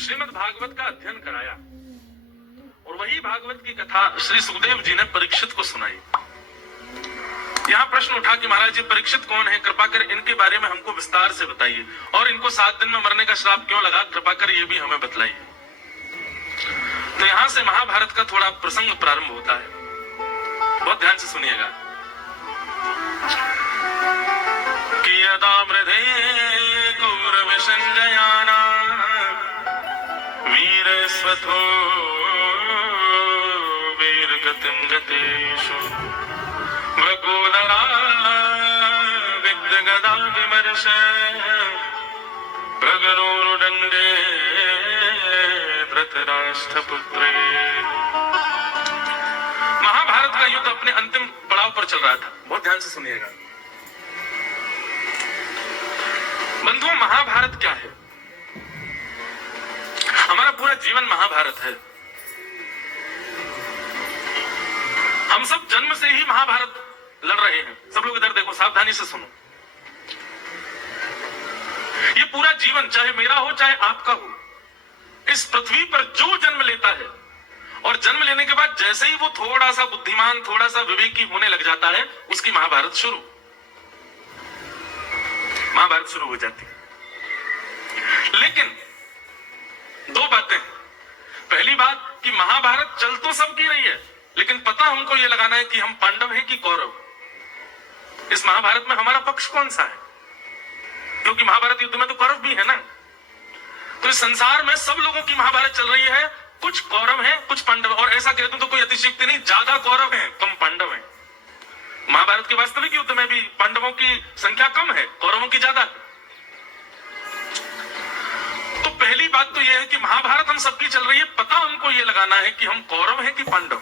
श्रीमद् भागवत का अध्ययन कराया और वही भागवत की कथा श्री सुखदेव जी ने परीक्षित को सुनाई। यहाँ प्रश्न उठा कि महाराज जी परीक्षित कौन है, कृपा कर इनके बारे में हमको विस्तार से बताइए, और इनको 7 दिन में मरने का श्राप क्यों लगा, कृपा कर ये भी हमें बतलाइए। तो यहाँ से महाभारत का थोड़ा प्रसंग प्रारंभ होता है, बहुत ध्यान से सुनिएगा। कि यदा मृधे कौरव संजयाना वीर स्वथो वीर गतिम गतेषु मृगोदरा विद्य गदा विमर्श प्रगरोरुदंडे धृतराष्ट्रपुत्रे। महाभारत का युद्ध अपने अंतिम पड़ाव पर चल रहा था, बहुत ध्यान से सुनिएगा। बंधुओं, महाभारत क्या है? हमारा पूरा जीवन महाभारत है। हम सब जन्म से ही महाभारत लड़ रहे हैं। सब लोग इधर देखो, सावधानी से सुनो। ये पूरा जीवन चाहे मेरा हो चाहे आपका हो, इस पृथ्वी पर जो जन्म लेता है और जन्म लेने के बाद जैसे ही वो थोड़ा सा बुद्धिमान, थोड़ा सा विवेकी होने लग जाता है, उसकी महाभारत शुरू हो जाती है। लेकिन 2 बातें। पहली बात कि महाभारत चल तो सब की रही है, लेकिन पता हमको यह लगाना है कि हम पांडव हैं कि कौरव। इस महाभारत में हमारा पक्ष कौन सा है, क्योंकि महाभारत युद्ध में तो कौरव भी है ना। तो इस संसार में सब लोगों की महाभारत चल रही है, कुछ कौरव हैं कुछ पांडव। और ऐसा कह दूं तो कोई अतिशयोक्ति नहीं, ज्यादा कौरव हैं कम पांडव हैं। महाभारत के वास्तविक युद्ध में भी पांडवों की संख्या कम है, कौरवों की ज्यादा है। तो पहली बात तो यह है कि महाभारत हम सबकी चल रही है, पता हमको यह लगाना है कि हम कौरव हैं कि पांडव।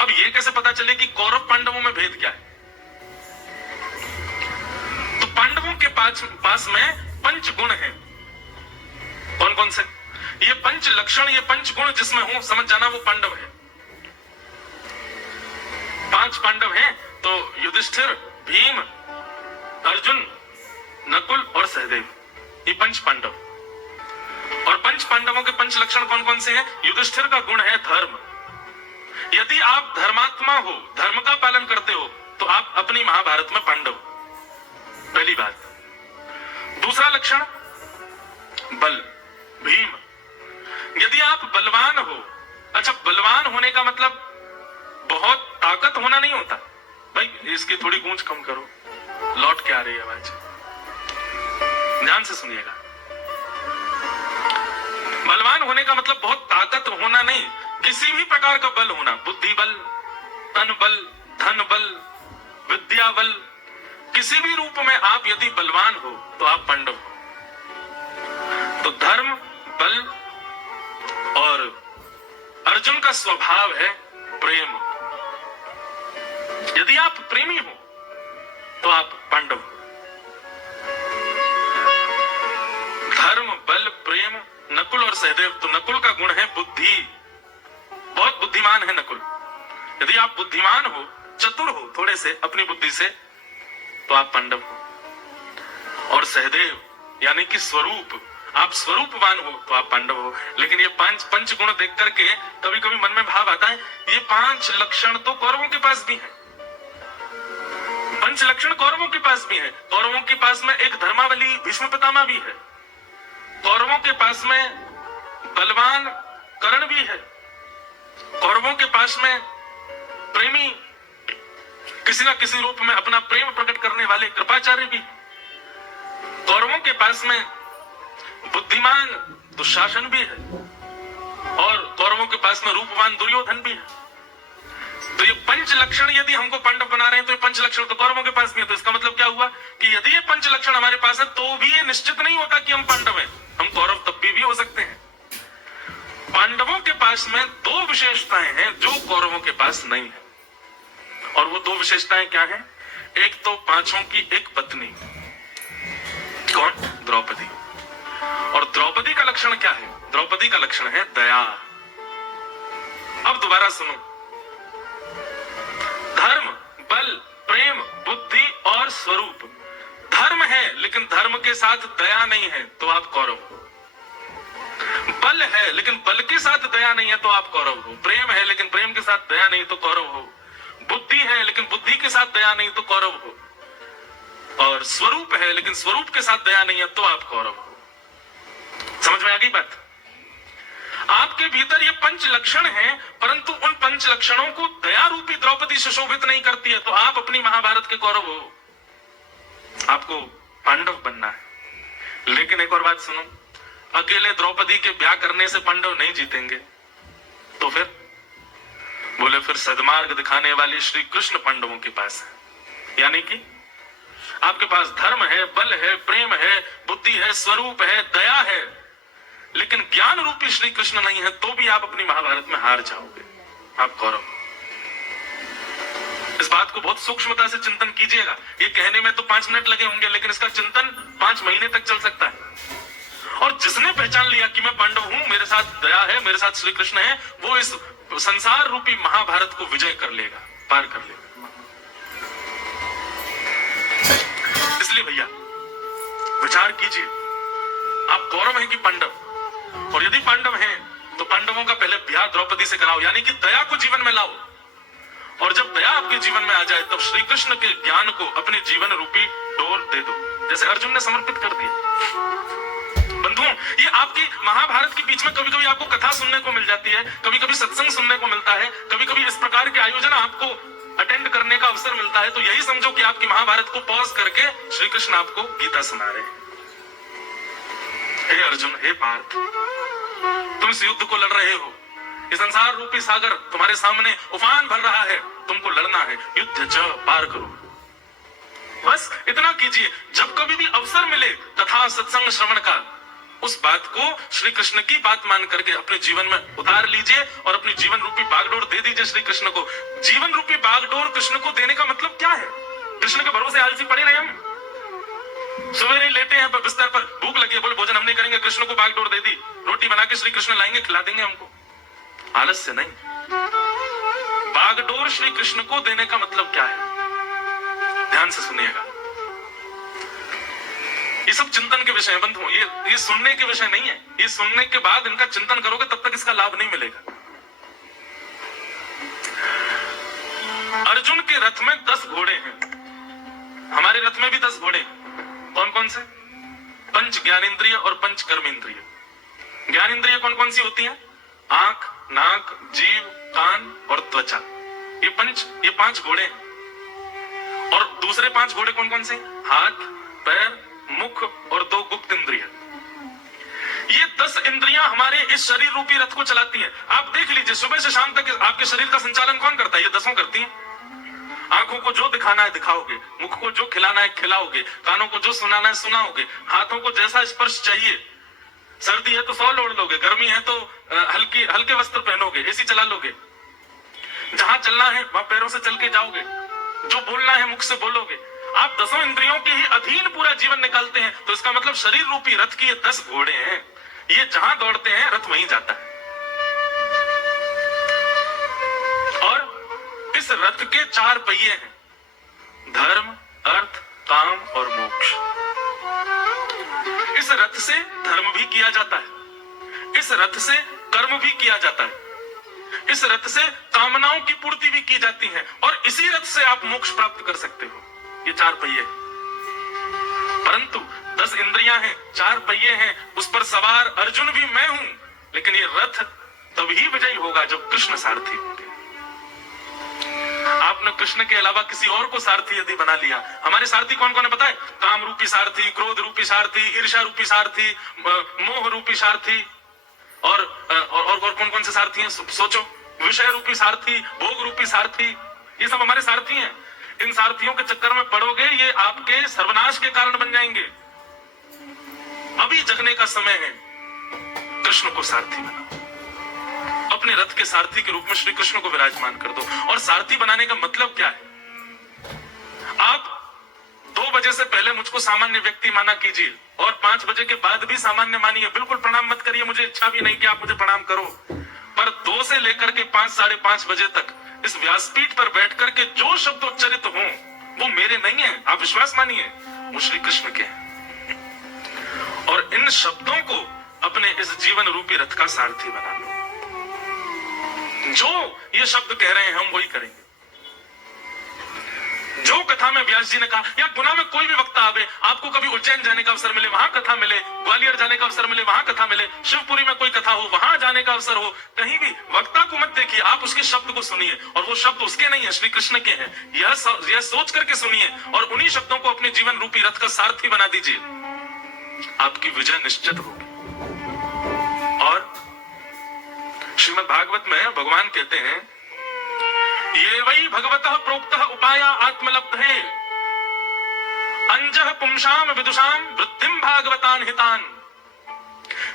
अब यह कैसे पता चले कि कौरव पांडवों में भेद क्या है? तो पांडवों के पास में 5 गुण हैं। कौन कौन से? ये 5 लक्षण, ये 5 गुण जिसमें हो, समझ जाना वो पांडव है। 5 पांडव हैं तो युधिष्ठिर, भीम, अर्जुन, नकुल और सहदेव, ये 5 पांडव। और 5 पांडवों के 5 लक्षण कौन कौन से हैं? युधिष्ठिर का गुण है धर्म। यदि आप धर्मात्मा हो, धर्म का पालन करते हो, तो आप अपनी महाभारत में पांडव, पहली बात। दूसरा लक्षण बल, भीम। यदि आप बलवान हो, अच्छा बलवान होने का मतलब बहुत ताकत होना नहीं होता भाई, इसकी थोड़ी गूंज कम करो, लौट के आ रही है आवाज, ध्यान से सुनिएगा। बलवान होने का मतलब बहुत ताकत होना नहीं, किसी भी प्रकार का बल होना, बुद्धि बल, तन बल, धन बल, विद्या बल, किसी भी रूप में आप यदि बलवान हो तो आप पांडव हो। तो धर्म, बल, और अर्जुन का स्वभाव है प्रेम। यदि आप प्रेमी हो तो आप पांडव हो। धर्म, बल, प्रेम, नकुल और सहदेव। तो नकुल का गुण है बुद्धि, बहुत बुद्धिमान है नकुल। यदि आप बुद्धिमान हो, चतुर हो थोड़े से अपनी बुद्धि से, तो आप पांडव हो। और सहदेव यानी कि स्वरूप, आप स्वरूपवान हो तो आप पांडव हो। लेकिन ये 5 गुण देख करके कभी कभी मन में भाव आता है, ये 5 लक्षण तो कौरवों के पास भी है, 5 लक्षण कौरवों के पास भी है। कौरवों के पास में एक धर्मावली भीष्म पितामह भी है, कौरवों के पास में बलवान कर्ण भी है, कौरवों के पास में प्रेमी किसी न किसी रूप में अपना प्रेम प्रकट करने वाले कृपाचार्य भी, कौरवों के पास में बुद्धिमान दुशासन भी है, और कौरवों के पास में रूपवान दुर्योधन भी है। तो ये 5 लक्षण यदि हमको पांडव बना रहे हैं, तो ये 5 लक्षण तो कौरवों के पास भी है। तो इसका मतलब क्या हुआ कि यदि ये 5 लक्षण हमारे पास है, तो भी ये निश्चित नहीं होता कि हम पांडव हैं। हम कौरव तब भी हो सकते हैं। पांडवों के पास में 2 विशेषताएं हैं जो कौरवों के पास नहीं है, और वो 2 विशेषताएं क्या हैं? एक तो 5 की एक पत्नी, कौन? द्रौपदी। और द्रौपदी का लक्षण क्या है? द्रौपदी का लक्षण है दया। अब दोबारा सुनो, धर्म, बल, प्रेम, बुद्धि और स्वरूप। धर्म है लेकिन धर्म के साथ दया नहीं है तो आप कौरव हो। बल है लेकिन बल के साथ दया नहीं है तो आप कौरव हो। प्रेम है लेकिन प्रेम के साथ दया नहीं तो कौरव हो। बुद्धि है लेकिन बुद्धि के साथ दया नहीं तो कौरव हो। और स्वरूप है लेकिन स्वरूप के साथ दया नहीं है तो आप कौरव हो। समझ में आ गई बात? आपके भीतर ये पंच लक्षण हैं, परंतु उन पंच लक्षणों को दया रूपी द्रौपदी सुशोभित नहीं करती है, तो आप अपनी महाभारत के कौरव हो। आपको पांडव बनना है। लेकिन एक और बात सुनो, अकेले द्रौपदी के ब्याह करने से पांडव नहीं जीतेंगे। तो फिर बोले फिर सद्मार्ग दिखाने वाले श्री कृष्ण पांडवों के पास है। यानी कि आपके पास धर्म है, बल है, प्रेम है, बुद्धि है, स्वरूप है, दया है, लेकिन ज्ञान रूपी श्री कृष्ण नहीं है, तो भी आप अपनी महाभारत में हार जाओगे। आप कौरव। इस बात को बहुत सूक्ष्मता से चिंतन कीजिएगा। ये कहने में तो 5 मिनट लगे होंगे, लेकिन इसका चिंतन 5 महीने तक चल सकता है। और जिसने पहचान लिया कि मैं पांडव हूं, मेरे साथ दया है, मेरे साथ श्री कृष्ण है, वो इस संसार रूपी महाभारत को विजय कर लेगा, पार कर लेगा। इसलिए भैया विचार कीजिए, आप कौरव हैं कि पांडव? और यदि पांडव हैं तो पांडवों का पहले ब्याह द्रौपदी से कराओ, यानी कि दया को जीवन में लाओ। और जब दया आपके जीवन में आ जाए तब श्री कृष्ण के ज्ञान को अपने जीवन रूपी डोर दे दो, जैसे अर्जुन ने समर्पित कर दिया। बंधुओं, ये आपकी महाभारत के बीच में कभी कभी आपको कथा सुनने को मिल जाती है, कभी कभी सत्संग सुनने को मिलता है, कभी कभी इस प्रकार के आयोजन आपको अटेंड करने का अवसर मिलता है, तो यही समझो कि आपकी महाभारत को पॉज करके श्री कृष्ण आपको गीता सुना रहे हैं। हे अर्जुन, हे पार्थ, तुम इस युद्ध को लड़ रहे हो। ये संसार रूपी सागर तुम्हारे सामने उफान भर रहा है, तुमको लड़ना है। युद्ध च पार करो। बस इतना कीजिए। जब कभी भी अवसर मिले तथा सत्संग श्रवण का, उस बात को श्री कृष्ण की बात मान करके अपने जीवन में उतार लीजिए और अपनी जीवन रूपी बागडोर दे दीजिए श्री कृष्ण को। जीवन रूपी बागडोर कृष्ण को देने का मतलब क्या है? कृष्ण के भरोसे आलसी पड़े नहीं हम। सवेरे लेटे हैं बिस्तर पर, भूख लगी है, बोले भोजन हम नहीं करेंगे, कृष्ण को बागडोर दे दी, रोटी बना के श्री कृष्ण लाएंगे, खिला देंगे हमको। आलस्य नहीं। बागडोर श्री कृष्ण को देने का मतलब क्या है? ध्यान से सुनिएगा। ये सब चिंतन के विषय है बंधुओं, ये सुनने के विषय नहीं है। ये सुनने के बाद इनका चिंतन करोगे तब तक इसका लाभ नहीं मिलेगा। अर्जुन के रथ में 10 घोड़े हैं, हमारे रथ में भी 10 घोड़े हैं। कौन कौन से? पंच ज्ञानेंद्रिय और पंच कर्मेंद्रिय। ज्ञानेंद्रिय कौन कौन सी होती हैं? आंख, नाक, जीव, कान और त्वचा। ये 5 घोड़े हैं। और दूसरे 5 घोड़े कौन कौन से? हाथ, पैर, मुख और 2 गुप्त इंद्रिय। ये 10 इंद्रियां हमारे इस शरीर रूपी रथ को चलाती हैं। आप देख लीजिए, सुबह से शाम तक आपके शरीर का संचालन कौन करता है? ये 10 करती हैं। आंखों को जो दिखाना है दिखाओगे, मुख को जो खिलाना है खिलाओगे, कानों को जो सुनाना है सुनाओगे, हाथों को जैसा स्पर्श चाहिए, सर्दी है तो शॉल ओढ़ लोगे, गर्मी है तो हल्के वस्त्र पहनोगे, एसी चला लोगे, जहां चलना है वहां पैरों से चल के जाओगे, जो बोलना है मुख से बोलोगे। आप 10 इंद्रियों के ही अधीन पूरा जीवन निकालते हैं। तो इसका मतलब शरीर रूपी रथ की ये 10 घोड़े हैं, ये जहां दौड़ते हैं रथ वहीं जाता है। और इस रथ के 4 पहिए हैं, धर्म, अर्थ, काम और मोक्ष। इस रथ से धर्म भी किया जाता है, इस रथ से कर्म भी किया जाता है, इस रथ से कामनाओं की पूर्ति भी की जाती है, और इसी रथ से आप मोक्ष प्राप्त कर सकते हो। ये 4 पहिए। परंतु 10 इंद्रियां हैं, 4 पहिए हैं, उस पर सवार अर्जुन भी मैं हूं, लेकिन ये रथ तभी विजयी होगा जब कृष्ण सारथी होंगे। आपने कृष्ण के अलावा किसी और को सारथी यदि बना लिया, हमारे सारथी कौन कौन है पता है? काम रूपी सारथी, क्रोध रूपी सारथी, ईर्ष्या रूपी सारथी, मोह रूपी सारथी, और कौन कौन से सारथी हैं? सोचो। विषय रूपी सारथी, भोग रूपी सारथी, ये सब हमारे सारथी हैं। इन सारथियों के चक्कर में पड़ोगे, ये आपके सर्वनाश के कारण बन जाएंगे। अभी जगने का समय है, कृष्ण को सारथी बनाओ। अपने रथ के सारथी के रूप में श्री कृष्ण को विराजमान कर दो। और सारथी बनाने का मतलब क्या है? आप 2 बजे से पहले मुझको सामान्य व्यक्ति माना कीजिए, और 5 बजे के बाद भी सामान्य मानिए। बिल्कुल प्रणाम मत करिए, मुझे इच्छा भी नहीं कि आप मुझे प्रणाम करो, पर 2 से लेकर के 5, साढ़े 5 बजे तक इस व्यासपीठ पर बैठ करके जो शब्द उच्चरित हों वो मेरे नहीं है, आप विश्वास मानिए, वो श्री कृष्ण के हैं। और इन शब्दों को अपने इस जीवन रूपी रथ का सारथी बना लो। जो ये शब्द कह रहे हैं हम वही करेंगे। जो कथा में व्यास जी ने कहा, या गुना में कोई भी वक्ता आवे, आपको कभी उज्जैन जाने का अवसर मिले वहां कथा मिले, ग्वालियर जाने का अवसर मिले वहां कथा मिले, शिवपुरी में कोई कथा हो वहां जाने का अवसर हो, कहीं भी वक्ता को मत देखिए, आप उसके शब्द को सुनिए, और वो शब्द उसके नहीं है, श्री कृष्ण के हैं। यह सोच करके सुनिए और उन्हीं शब्दों को अपने जीवन रूपी रथ का सारथी बना दीजिए, आपकी विजय निश्चित होगी। और श्रीमद् भागवत में भगवान कहते हैं, ये वही भगवतः प्रोक्तः उपाया आत्मलब्धे अंजः पुंसाम विदुषाम वृद्धिम भागवतान हितान।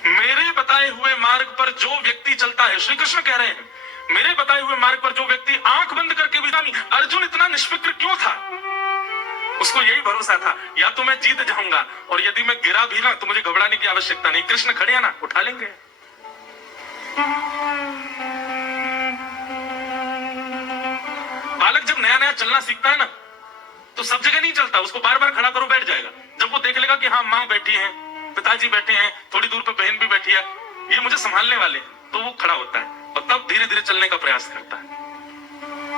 मेरे बताए हुए मार्ग पर जो व्यक्ति चलता है, श्री कृष्ण कह रहे हैं, मेरे बताए हुए मार्ग पर जो व्यक्ति आंख बंद करके भी, अर्जुन इतना निष्फिक्र क्यों था? उसको यही भरोसा था, या तो मैं जीत जाऊंगा, और यदि मैं गिरा भी ना तो मुझे घबराने की आवश्यकता नहीं, कृष्ण खड़े हैं ना, उठा लेंगे। बालक जब नया नया चलना सीखता है ना, तो सब जगह नहीं चलता, उसको बार बार खड़ा करो बैठ जाएगा। जब वो देख लेगा कि हाँ माँ बैठी है, पिताजी बैठे हैं, थोड़ी दूर पे बहन भी बैठी है, ये मुझे संभालने वाले, तो वो खड़ा होता है और तब धीरे धीरे चलने का प्रयास करता है।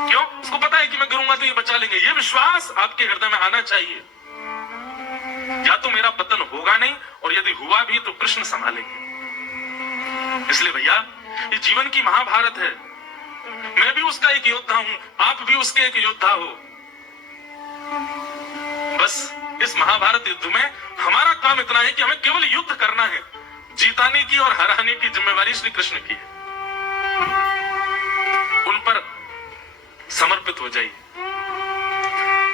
क्यों? उसको पता है कि मैं गिरूंगा तो ये बचा लेंगे। ये विश्वास आपके हृदय में आना चाहिए, या तो मेरा पतन होगा नहीं, और यदि हुआ भी तो कृष्ण संभालेंगे। इसलिए भैया, ये जीवन की महाभारत है, मैं भी उसका एक योद्धा हूं, आप भी उसके एक योद्धा हो। बस इस महाभारत युद्ध में हमारा काम इतना है कि हमें केवल युद्ध करना है, जीताने की और हराने की जिम्मेवारी श्री कृष्ण की है। उन पर समर्पित हो जाइए।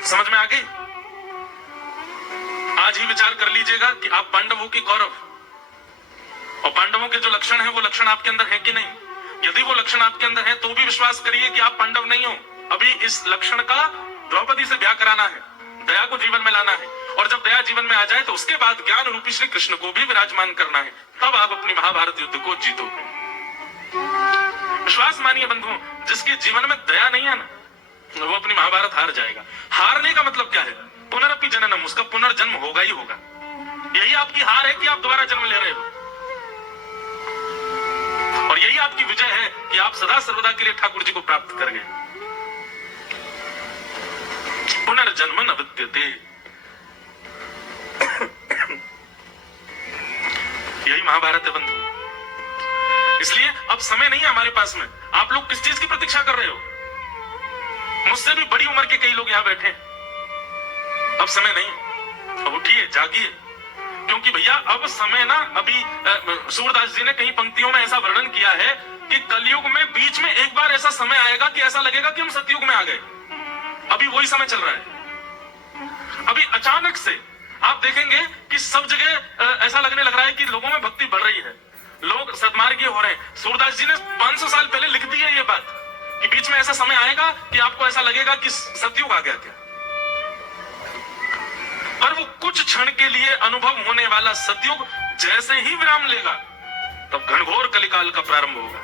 समझ में आ गई? आज ही विचार कर लीजिएगा कि आप पांडव हो कि कौरव, और पांडवों के जो लक्षण हैं वो लक्षण आपके अंदर है कि नहीं। यदि वो लक्षण आपके अंदर है तो भी विश्वास करिए कि आप पांडव नहीं हो। अभी इस लक्षण का द्रौपदी से ब्याह कराना है, दया को जीवन में लाना है, और जब दया जीवन में आ जाए तो उसके बाद ज्ञान रूपी श्री कृष्ण को भी विराजमान करना है, तब आप अपनी महाभारत युद्ध को जीतोगे। विश्वास मानिए बंधुओं, जिसके जीवन में दया नहीं है ना, वो अपनी महाभारत हार जाएगा। हारने का मतलब क्या है? पुनरपि जननम, उसका पुनर्जन्म होगा ही होगा। यही आपकी हार है कि आप दोबारा जन्म ले रहे हो, और यही आपकी विजय है कि आप सदा सर्वदा के लिए ठाकुर जी को प्राप्त कर गए। पुनर्जन्म न विद्यते, यही महाभारत है बंधु। इसलिए अब समय नहीं है हमारे पास में। आप लोग किस चीज की प्रतीक्षा कर रहे हो? मुझसे भी बड़ी उम्र के कई लोग यहां बैठे हैं। अब समय नहीं, अब उठिए, जागिए, क्योंकि भैया अब समय ना, अभी सूरदास जी ने कई पंक्तियों में ऐसा वर्णन किया है कि कलयुग में बीच में एक बार ऐसा समय आएगा कि ऐसा लगेगा कि हम सतयुग में आ गए। अभी वही समय चल रहा है। अभी अचानक से आप देखेंगे कि सब जगह ऐसा लगने लग रहा है कि लोगों में भक्ति बढ़ रही है, लोग सद्मार्गी हो रहे हैं। सूरदास जी ने 500 साल पहले लिख दी है ये बात कि बीच में ऐसा समय आएगा कि आपको ऐसा लगेगा कि सतयुग आ गया क्या। पर वो कुछ क्षण के लिए अनुभव होने वाला सतयुग जैसे ही विराम लेगा, तब घनघोर कलिकाल का प्रारंभ होगा।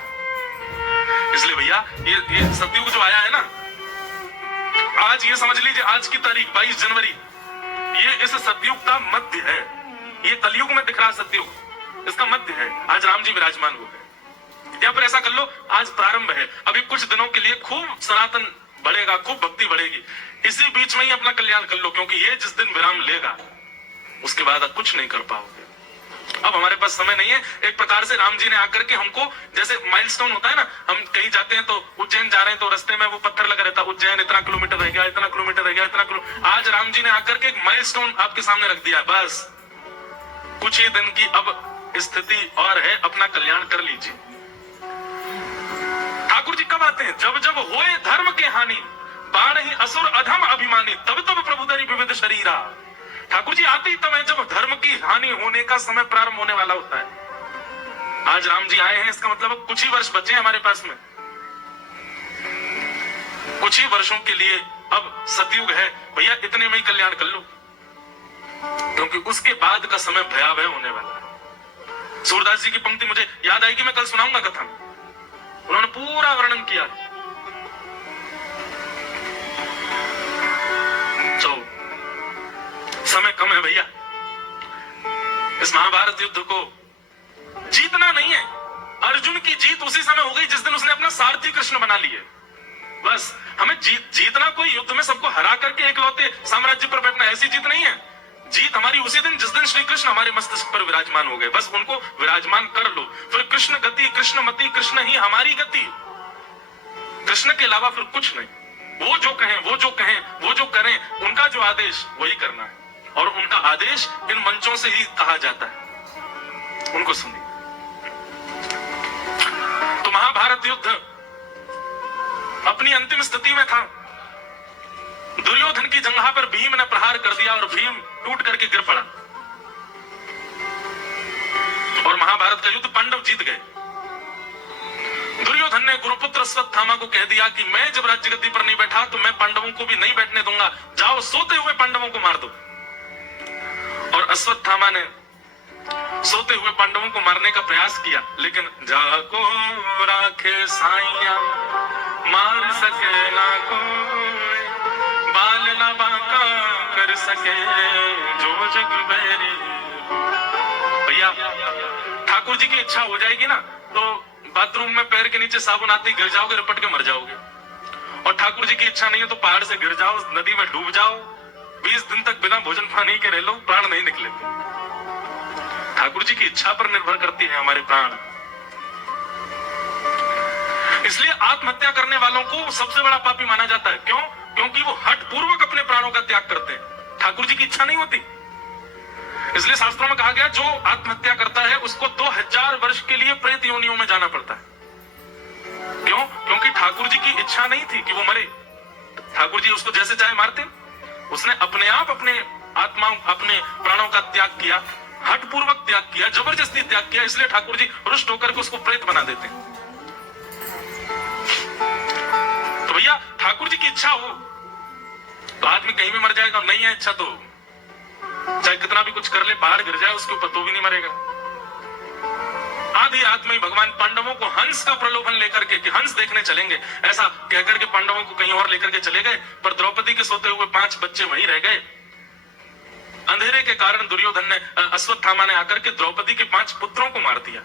इसलिए भैया, ये सतयुग जो आया है ना, आज ये समझ लीजिए, आज की तारीख 22 जनवरी, ये इस सतयुग का मध्य है। ये कलयुग में दिख रहा सतयुग, इसका मध्य है। आज राम जी विराजमान हो गए, या फिर ऐसा कर लो, आज प्रारंभ है। अभी कुछ दिनों के लिए खूब सनातन बढ़ेगा, खूब भक्ति बढ़ेगी। इसी बीच में ही अपना कल्याण कर लो, क्योंकि ये जिस दिन विराम लेगा उसके बाद आप कुछ नहीं कर पाओगे। अब हमारे पास समय नहीं है। एक प्रकार से राम जी ने आकर के हमको, जैसे माइलस्टोन होता है ना, हम कहीं जाते हैं तो उज्जैन जा रहे हैं तो रास्ते में वो पत्थर लगा रहता है, उज्जैन इतना किलोमीटर रह गया, इतना किलोमीटर रह गया, इतना किलोमीटर। आज राम जी ने आकर के एक माइलस्टोन आपके सामने रख दिया। बस कुछ ही दिन की अब स्थिति और है, अपना कल्याण कर लीजिए। ठाकुर जी कब आते हैं? जब जब होए धर्म के हानि, बाढ़ ही असुर अधम अभिमानी, तब तब प्रभु दरि विविध शरीरा। ठाकुर जी आते ही तब है जब धर्म की हानि होने का समय प्रारंभ होने वाला होता है। आज राम जी आए हैं, इसका मतलब कुछ ही वर्ष बचे हमारे पास में, कुछ ही वर्षों के लिए अब सतयुग है। भैया इतने में ही कल्याण कर लो, क्योंकि उसके बाद का समय भयावह होने वाला है। सूरदास जी की पंक्ति मुझे याद आएगी, मैं कल सुनाऊंगा कथा में, उन्होंने पूरा वर्णन किया। तो समय कम है भैया, इस महाभारत युद्ध को जीतना नहीं है। अर्जुन की जीत उसी समय हो गई जिस दिन उसने अपना सारथी कृष्ण बना लिए। बस हमें जीतना कोई युद्ध में सबको हरा करके एकलौते साम्राज्य पर बैठना, ऐसी जीत नहीं है। जीत हमारी उसी दिन जिस दिन श्री कृष्ण हमारे मस्तिष्क पर विराजमान हो गए। बस उनको विराजमान कर लो, फिर कृष्ण गति, कृष्ण मति, कृष्ण ही हमारी गति, कृष्ण के अलावा फिर कुछ नहीं। वो जो कहें, वो जो कहें, वो जो करें, उनका जो आदेश वही करना है। और उनका आदेश इन मंचों से ही कहा जाता है, उनको सुनिए। तो महाभारत युद्ध अपनी अंतिम स्थिति में था। दुर्योधन की जंघा पर भीम ने प्रहार कर दिया और भीम टूट करके गिर पड़ा और महाभारत का युद्ध पांडव जीत गए। दुर्योधन ने गुरुपुत्र अश्वत्थामा को कह दिया कि मैं जब राज्य गद्दी पर नहीं बैठा तो मैं पांडवों को भी नहीं बैठने दूंगा, जाओ सोते हुए पांडवों को मार दो। और अश्वत्थामा ने सोते हुए पांडवों को मारने का प्रयास किया, लेकिन जाको राखे साइया मार सके ना कोई, बाल ना बांका कर सके जो जग बैरी। भैया ठाकुर जी की इच्छा हो जाएगी ना तो बाथरूम में पैर के नीचे साबुन आते गिर जाओगे, रपट के मर जाओगे। और ठाकुर जी की इच्छा नहीं है तो पहाड़ से गिर जाओ, नदी में डूब जाओ, 20 दिन तक बिना भोजन पानी के रह लो, प्राण नहीं निकलेंगे। ठाकुर जी की इच्छा पर निर्भर करती है हमारे प्राण। इसलिए आत्महत्या करने वालों को सबसे बड़ा पापी माना जाता है। क्यों? क्योंकि वो हठपूर्वक अपने प्राणों का त्याग करते हैं। ठाकुर जी की इच्छा नहीं होती। इसलिए शास्त्रों में कहा गया जो आत्महत्या करता है उसको 2000 वर्ष के लिए प्रेत योनियों में जाना पड़ता है। क्यों? क्योंकि ठाकुर जी की इच्छा नहीं थी कि वो मरे। ठाकुर जी उसको जैसे चाहे मारते। उसने अपने आप अपने अपने प्राणों का त्याग किया, हठपूर्वक त्याग किया, जबरदस्ती त्याग किया। इसलिए ठाकुर जी रुष्ट होकर के उसको प्रेत बना देते हैं। तो भैया ठाकुर जी की इच्छा हो तो आदमी कहीं भी मर जाएगा, और नहीं है इच्छा तो चाहे कितना भी कुछ कर ले, पहाड़ गिर जाए उसके ऊपर तो भी नहीं मरेगा। आधी रात में भगवान पांडवों को हंस का प्रलोभन लेकर के कि हंस देखने चलेंगे, ऐसा कहकर के पांडवों को कहीं और लेकर के चले गए। पर द्रौपदी के सोते हुए 5 बच्चे वहीं रह गए। अंधेरे के कारण दुर्योधन ने, अश्वत्थामा ने आकर के द्रौपदी के 5 पुत्रों को मार दिया।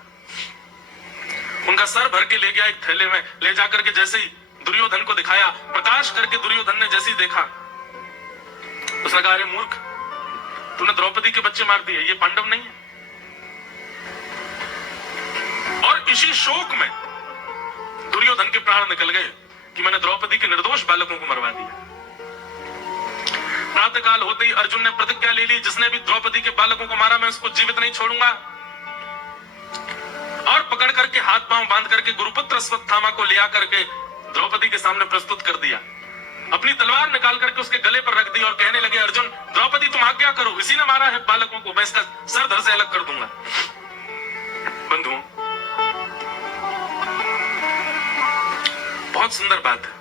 उनका सर भर के ले गया एक थैले में, ले जाकर के जैसे ही दुर्योधन को दिखाया, प्रकाश करके दुर्योधन ने जैसे ही देखा, उसने कहा अरे मूर्ख, तूने द्रौपदी के बच्चे मार दिए, ये पांडव नहीं है। और इसी शोक में दुर्योधन के प्राण निकल गए कि मैंने द्रौपदी के निर्दोष बालकों को मरवा दिया। प्रातःकाल होते ही अर्जुन ने प्रतिज्ञा ले ली, जिसने भी द्रौपदी के बालकों को मारा मैं उसको जीवित नहीं छोड़ूंगा। और पकड़ करके हाथ पांव बांध करके गुरुपुत्र अश्वत्थामा को ले आकर के द्रौपदी के सामने प्रस्तुत कर दिया। अपनी तलवार निकाल करके उसके गले पर रख दी और कहने लगे, अर्जुन द्रौपदी तुम आज्ञा करो, इसी ने मारा है बालकों को, मैं इसका सर धड़ से अलग कर दूंगा। बंधुओं, बहुत सुंदर बात है।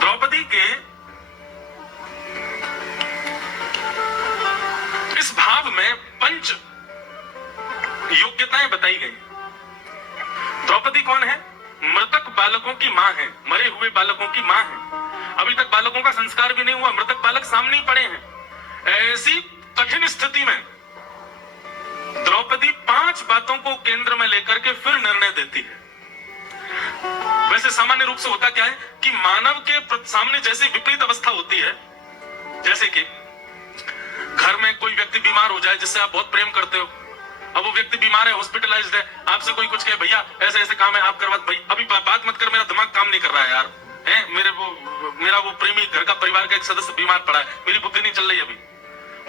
द्रौपदी के इस भाव में 5 योग्यताएं बताई गई। द्रौपदी कौन है? मृतक बालकों की मां है, मरे हुए बालकों की मां है। अभी तक बालकों का संस्कार भी नहीं हुआ, मृतक बालक सामने ही पड़े हैं। ऐसी कठिन स्थिति में द्रौपदी 5 बातों को केंद्र में लेकर के फिर निर्णय देती है। वैसे सामान्य रूप से होता क्या है कि मानव के सामने जैसे विपरीत अवस्था होती है, जैसे कि घर में कोई व्यक्ति बीमार हो जाए जिससे आप बहुत प्रेम करते हो, अब वो व्यक्ति बीमार है, हॉस्पिटलाइज्ड है, आपसे कोई कुछ कहे भैया ऐसे ऐसे काम है आप करवा, भाई अभी बात मत कर, मेरा दिमाग काम नहीं कर रहा है यार, मेरा वो प्रेमी घर का परिवार का एक सदस्य बीमार पड़ा है, मेरी बुद्धि नहीं चल रही, अभी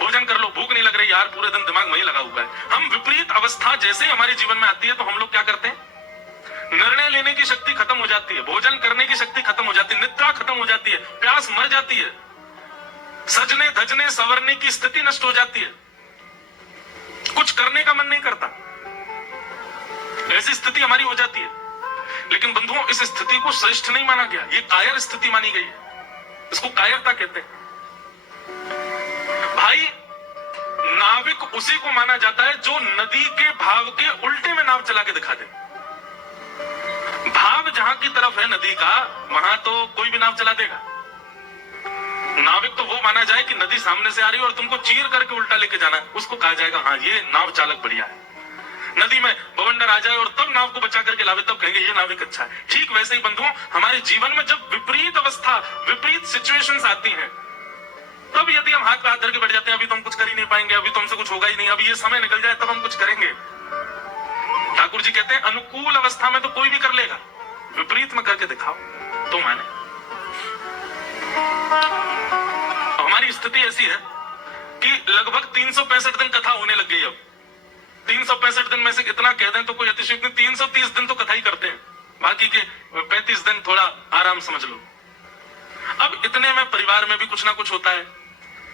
भोजन कर लो, भूख नहीं लग रही यार, पूरे दिन दिमाग वही लगा हुआ है। हम विपरीत अवस्था जैसे हमारे जीवन में आती है तो हम लोग क्या करते हैं, निर्णय लेने की शक्ति खत्म हो जाती है, भोजन करने की शक्ति खत्म हो जाती है, निद्रा खत्म हो जाती है, प्यास मर जाती है, सजने धजने संवरने की स्थिति नष्ट हो जाती है, कुछ करने का मन नहीं करता, ऐसी स्थिति हमारी हो जाती है। लेकिन बंधुओं, इस स्थिति को श्रेष्ठ नहीं माना गया, ये कायर स्थिति मानी गई है, इसको कायरता कहते हैं। भाई नाविक उसी को माना जाता है जो नदी के भाव के उल्टे में नाव चला के दिखा दे। भाव जहां की तरफ है नदी का, वहां तो कोई भी नाव चला देगा, नाविक तो वो माना जाए कि नदी सामने से आ रही है और तुमको चीर करके उल्टा लेके जाना है, उसको कहा जाएगा हाँ ये नाव चालक बढ़िया है। नदी में बवंडर आ जाए और तब नाव को बचा करके लावे, तब कहेंगे ये नाविक अच्छा है। ठीक वैसे ही बंधुओं, हमारे जीवन में जब विपरीत अवस्था, विपरीत सिचुएशंस आती हैं, तब यदि हम हाथ पे हाथ धर के बैठ जाते हैं, अभी तो हम कुछ कर ही नहीं पाएंगे, अभी तो हमसे कुछ होगा ही नहीं, अभी ये समय निकल जाए तब हम कुछ करेंगे। ठाकुर जी कहते हैं अनुकूल अवस्था में तो कोई भी कर लेगा, विपरीत में करके दिखाओ तो माने। हमारी स्थिति ऐसी है कि लगभग 365 दिन कथा होने लग गई। अब 365 दिन में से कितना कह दें तो कोई अतिशयोक्ति, 330 दिन तो कथा ही करते हैं, बाकी के 35 दिन थोड़ा आराम समझ लो। अब इतने में परिवार में भी कुछ ना कुछ होता है,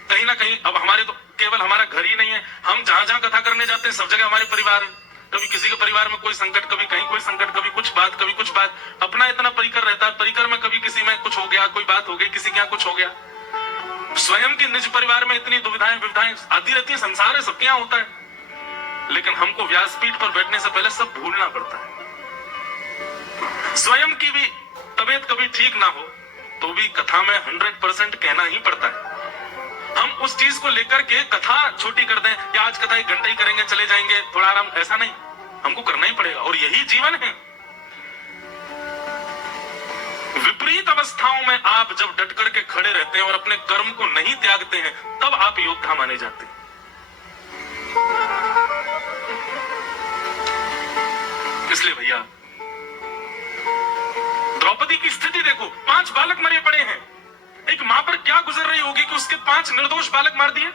कहीं ना कहीं। अब हमारे तो केवल हमारा घर ही नहीं है, हम जहां जहां कथा करने जाते हैं सब जगह हमारे परिवार है। कभी किसी के परिवार में कोई संकट, कभी कहीं कोई संकट, कभी कुछ बात, कभी कुछ बात। अपना इतना परिकर रहता है, परिकर में कभी किसी में कुछ हो गया, कोई बात हो गई, किसी के यहाँ कुछ हो गया। स्वयं के निज परिवार में इतनी दुविधाएं विविधाएं आती रहती है, संसार है, सबके यहाँ होता है। लेकिन हमको व्यासपीठ पर बैठने से पहले सब भूलना पड़ता है। स्वयं की भी तबीयत कभी ठीक ना हो तो भी कथा में 100% कहना ही पड़ता है। हम उस चीज को लेकर के कथा छोटी कर दें या आज कथा 1 घंटा ही करेंगे चले जाएंगे थोड़ा आराम, ऐसा नहीं, हमको करना ही पड़ेगा और यही जीवन है। विपरीत अवस्थाओं में आप जब डट करके खड़े रहते हैं और अपने कर्म को नहीं त्यागते हैं, तब आप योद्धा माने जाते हैं। इसलिए भैया द्रौपदी की स्थिति देखो, 5 बालक मरे पड़े हैं। एक मां पर क्या गुजर रही होगी कि उसके 5 निर्दोष बालक मार दिए।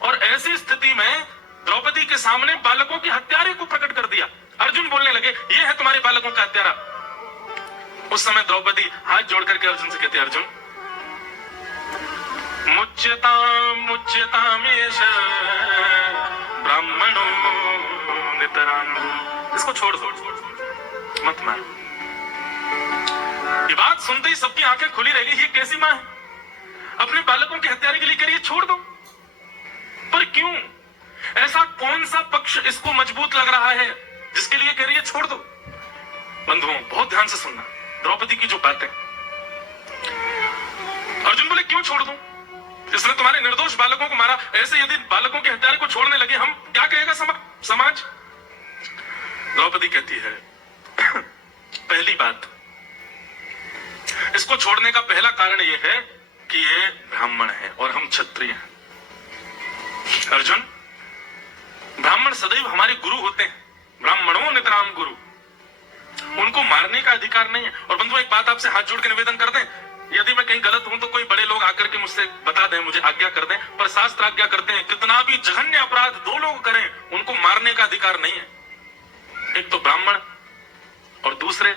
और ऐसी स्थिति में द्रौपदी के सामने बालकों के हत्यारे को प्रकट कर दिया। अर्जुन बोलने लगे ये है तुम्हारे बालकों का हत्यारा। उस समय द्रौपदी हाथ जोड़ करके अर्जुन से कहते, अर्जुन मुच्यतामेष ब्राह्मणो नितराम, इसको छोड़ दो, मत मारो। ये बात सुनते ही सबकी आंखें खुली रह गई, ये कैसी मां है, अपने बालकों के हत्यारे के लिए कह रही है छोड़ दो। पर क्यों, ऐसा कौन सा पक्ष इसको मजबूत लग रहा है जिसके लिए कह रही है छोड़ दो। बंधुओं बहुत ध्यान से सुनना द्रौपदी की जो बातें। अर्जुन बोले क्यों छोड़ दूं, इसने तुम्हारे निर्दोष बालकों को मारा, ऐसे यदि बालकों के हत्यारे को छोड़ने लगे हम, क्या कहेगा समाज। द्रौपदी कहती है पहली बात, इसको छोड़ने का पहला कारण यह है कि ये ब्राह्मण है और हम क्षत्रिय हैं। अर्जुन, ब्राह्मण सदैव हमारे गुरु होते हैं, ब्राह्मणों नितराम गुरु, उनको मारने का अधिकार नहीं है। और बंधुओं एक बात आपसे हाथ जोड़ के निवेदन कर दें, यदि मैं कहीं गलत हूं तो कोई बड़े लोग आकर के मुझसे बता दें, मुझे आज्ञा कर दें, पर शास्त्र आज्ञा करते हैं कितना भी जघन्य अपराध 2 लोग करें उनको मारने का अधिकार नहीं है। एक तो ब्राह्मण और दूसरे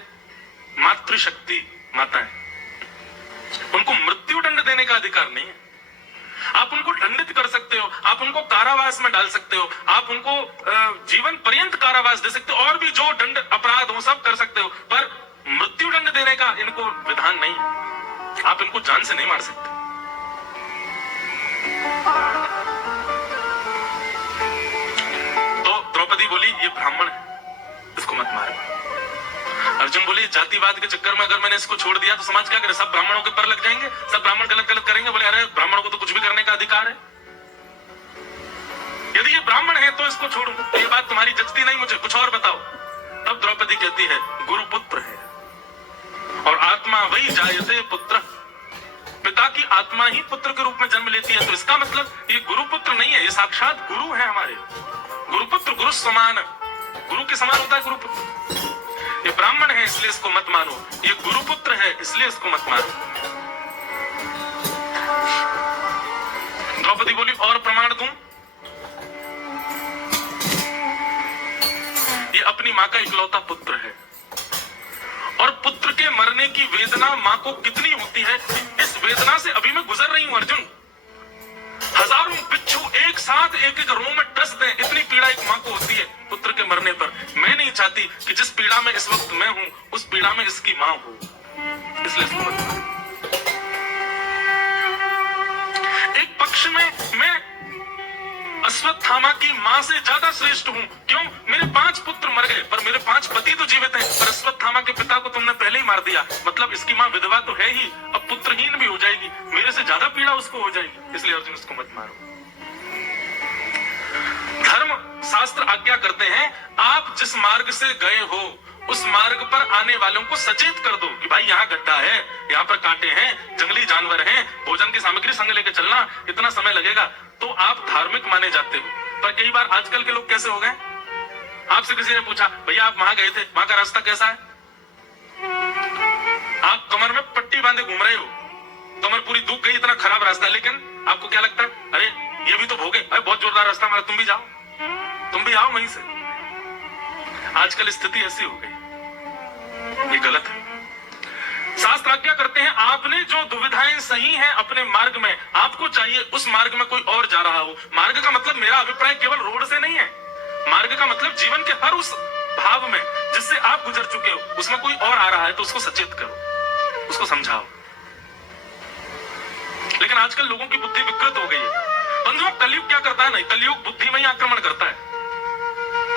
मातृशक्ति माताएं, उनको मृत्यु दंड देने का अधिकार नहीं है। आप उनको दंडित कर सकते हो, आप उनको कारावास में डाल सकते हो, आप उनको जीवन पर्यंत कारावास दे सकते हो, और भी जो दंड अपराध हो सब कर सकते हो, पर मृत्यु दंड देने का इनको विधान नहीं है। आप इनको जान से नहीं मार सकते। तो द्रौपदी बोली ये ब्राह्मण है, इसको मत मारो। अर्जुन बोले जातिवाद के चक्कर में अगर मैंने इसको छोड़ दिया तो समाज क्या करे, सब ब्राह्मणों के पर लग जाएंगे, सब ब्राह्मण गलत गलत करेंगे। बोले अरे ब्राह्मणों को तो कुछ भी करने का अधिकार है, यदि ये ब्राह्मण है तो इसको छोड़ूं, तो ये बात तुम्हारी जचती नहीं मुझे, कुछ और बताओ। तब द्रौपदी कहती है गुरुपुत्र है और आत्मा वही जायते पुत्र, पिता की आत्मा ही पुत्र के रूप में जन्म लेती है। तो इसका मतलब ये गुरुपुत्र नहीं है, ये साक्षात गुरु है हमारे। गुरुपुत्र गुरु समान, गुरु के समान होता है गुरुपुत्र। ये ब्राह्मण है इसलिए इसको मत मानो, ये गुरुपुत्र है इसलिए इसको मत मानो। द्रौपदी बोली और प्रमाण दूं, ये अपनी मां का इकलौता पुत्र है और पुत्र के मरने की वेदना मां को कितनी होती है, इस वेदना से अभी मैं गुजर रही हूं अर्जुन। हजारों बिच्छू एक साथ एक एक रोम में डस दें, इतनी पीड़ा एक मां को होती है पुत्र के मरने पर। मैं नहीं चाहती कि जिस पीड़ा में इस वक्त मैं हूं उस पीड़ा में इसकी मां हो, इसलिए इसको मत मारो। एक पक्ष में मैं अश्वत्थामा की मां से ज्यादा श्रेष्ठ हूं। क्यों? मेरे 5 पुत्र मर गए पर मेरे 5 पति तो जीवित हैं, पर अश्वत्थामा के पिता को तुमने पहले ही मार दिया, मतलब इसकी मां विधवा तो है ही, अब पुत्रहीन भी हो जाएगी, मेरे से ज्यादा पीड़ा उसको हो जाएगी, इसलिए अर्जुन इसको मत मारो। धर्म शास्त्र आज्ञा करते हैं आप जिस मार्ग से गए हो उस मार्ग पर आने वालों को सचेत कर दो कि भाई यहाँ गड्ढा है, यहाँ पर कांटे हैं, जंगली जानवर हैं, भोजन की सामग्री संग लेके चलना, इतना समय लगेगा। तो आप धार्मिक माने जाते हो। पर कई बार आजकल के लोग कैसे हो गए, आपसे किसी ने पूछा भैया आप वहां गए थे, वहां का रास्ता कैसा है, आप कमर में पट्टी बांधे घूम रहे हो, कमर पूरी दुख गई, इतना खराब रास्ता है, लेकिन आपको क्या लगता है अरे ये भी तो भोगे, अरे बहुत जोरदार रास्ता हमारा, तुम भी जाओ, तुम भी आओ वहीं से। आजकल स्थिति ऐसी हो गई, ये गलत है। शास्त्र आज्ञा करते हैं आपने जो दुविधाएं सही हैं अपने मार्ग में, आपको चाहिए उस मार्ग में कोई और जा रहा हो। मार्ग का मतलब मेरा अभिप्राय केवल रोड से नहीं है, मार्ग का मतलब जीवन के हर उस भाव में जिससे आप गुजर चुके हो, उसमें कोई और आ रहा है तो उसको सचेत करो, उसको समझाओ। लेकिन आजकल लोगों की बुद्धि विकृत हो गई है। बंधुओं, कलयुग क्या करता है ना, कलयुग बुद्धि में ही आक्रमण करता है,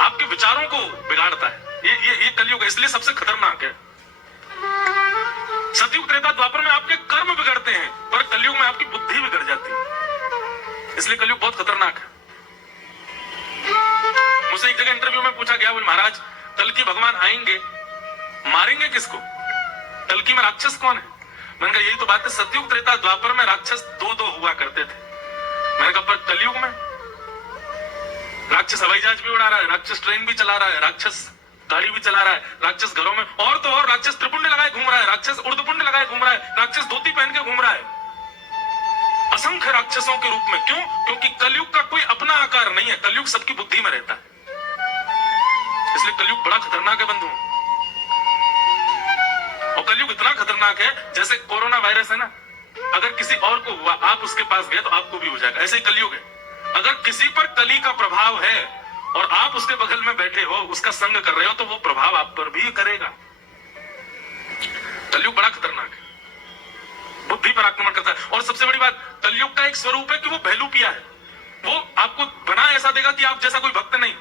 आपके विचारों को बिगाड़ता है। ये कलयुग है, इसलिए सबसे खतरनाक है। सतयुग त्रेता द्वापर में आपके कर्म बिगड़ते हैं, पर कलयुग में आपकी बुद्धि बिगड़ जाती है, इसलिए कलयुग बहुत खतरनाक है। मुझसे एक जगह इंटरव्यू में पूछा गया, बोले महाराज कल की भगवान आएंगे, मारेंगे किसको, कल की में राक्षस कौन है? मैंने कहा यही तो बात है, सतयुग त्रेता द्वापर में राक्षस दो हुआ करते थे। मैंने कहा पर कलयुग में राक्षस हवाई जहाज भी उड़ा रहा है, राक्षस ट्रेन भी चला रहा है, राक्षस गाड़ी भी चला रहा है, राक्षस घरों में और तो और राक्षस त्रिपुंड लगाए घूम रहा है, राक्षस उर्दपुंड लगाए घूम रहा है, राक्षस धोती पहन के घूम रहा है, असंख्य राक्षसों के रूप में। क्यों? क्योंकि कलयुग का कोई अपना आकार नहीं है, कलयुग सबकी बुद्धि में रहता है, इसलिए कलयुग बड़ा खतरनाक है बंधुओं। और कलयुग इतना खतरनाक है जैसे कोरोना वायरस है ना, अगर किसी और को हुआ आप उसके पास गए तो आपको भी हो जाएगा, ऐसे ही कलयुग है। अगर किसी पर कली का प्रभाव है और आप उसके बगल में बैठे हो, उसका संग कर रहे हो, तो वो प्रभाव आप पर भी करेगा। कलयुग बड़ा खतरनाक है, बुद्धि पर आक्रमण करता है। और सबसे बड़ी बात, कलयुग का एक स्वरूप है कि वो बहलूपिया है, वो आपको बना ऐसा देगा कि आप जैसा कोई भक्त नहीं,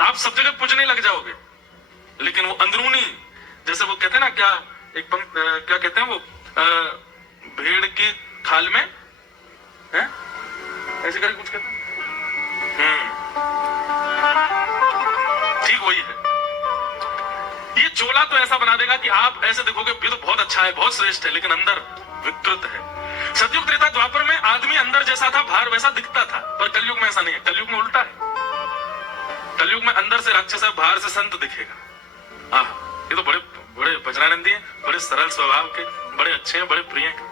आप सब जगह पूजने लग जाओगे, लेकिन वो अंदरूनी, जैसे वो कहते हैं ना, क्या एक क्या कहते हैं वो, भेड़ की खाल में है ऐसे करके कुछ कहते हैं, ठीक वही है। ये चोला तो ऐसा बना देगा कि आप ऐसे देखोगे ये तो बहुत अच्छा है, बहुत श्रेष्ठ है, लेकिन अंदर विकृत है। सतयुग त्रेता द्वापर में आदमी अंदर जैसा था, बाहर वैसा दिखता था, पर कलयुग में ऐसा नहीं है, कलयुग में उल्टा है। कलयुग में अंदर से राक्षस है, बाहर से संत दिखेगा। ये तो बड़े बड़े वज्रानंदी हैं, बड़े सरल स्वभाव के, बड़े अच्छे हैं, बड़े प्रिय हैं।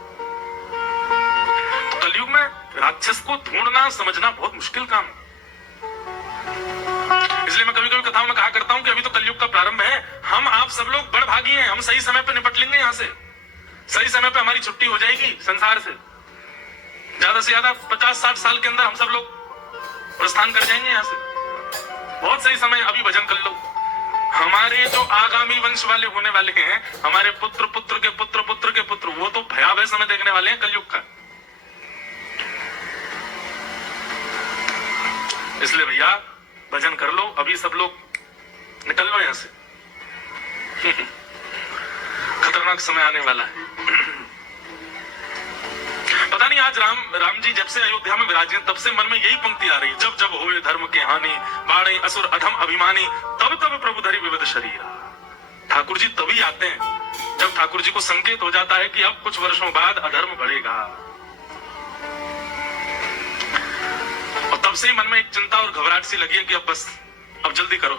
तो कलयुग में राक्षस को ढूंढना समझना बहुत मुश्किल काम है। इसलिए मैं कभी कभी कथाओं में कहा करता हूं कि अभी तो कलयुग का प्रारंभ है, हम आप सब लोग बड़ भागी हैं, हम सही समय पे निपट लेंगे, यहां से सही समय पे हमारी छुट्टी हो जाएगी संसार से, ज्यादा से ज्यादा 50-60 साल के अंदर हम सब लोग प्रस्थान कर जाएंगे यहां से। बहुत सही समय, अभी भजन कर लो। हमारे जो आगामी वंश वाले होने वाले हैं, हमारे पुत्र पुत्र के पुत्र पुत्र के पुत्र, वो तो भयावह समय देखने वाले हैं कलयुग का। इसलिए भैया भजन कर लो, अभी सब लोग निकल लो यहां से, खतरनाक समय आने वाला है। पता नहीं आज राम जी जब से अयोध्या में विराजे तब से मन में यही पंक्ति आ रही है, जब जब होए धर्म के हानि, बाड़े असुर अधम अभिमानी, तब तब प्रभु धरि विविध शरीर। ठाकुर जी तभी आते हैं जब ठाकुर जी को संकेत हो जाता है कि अब कुछ वर्षों बाद अधर्म बढ़ेगा, और तब से ही मन में एक चिंता और घबराहट सी लगी है कि अब बस, अब जल्दी करो,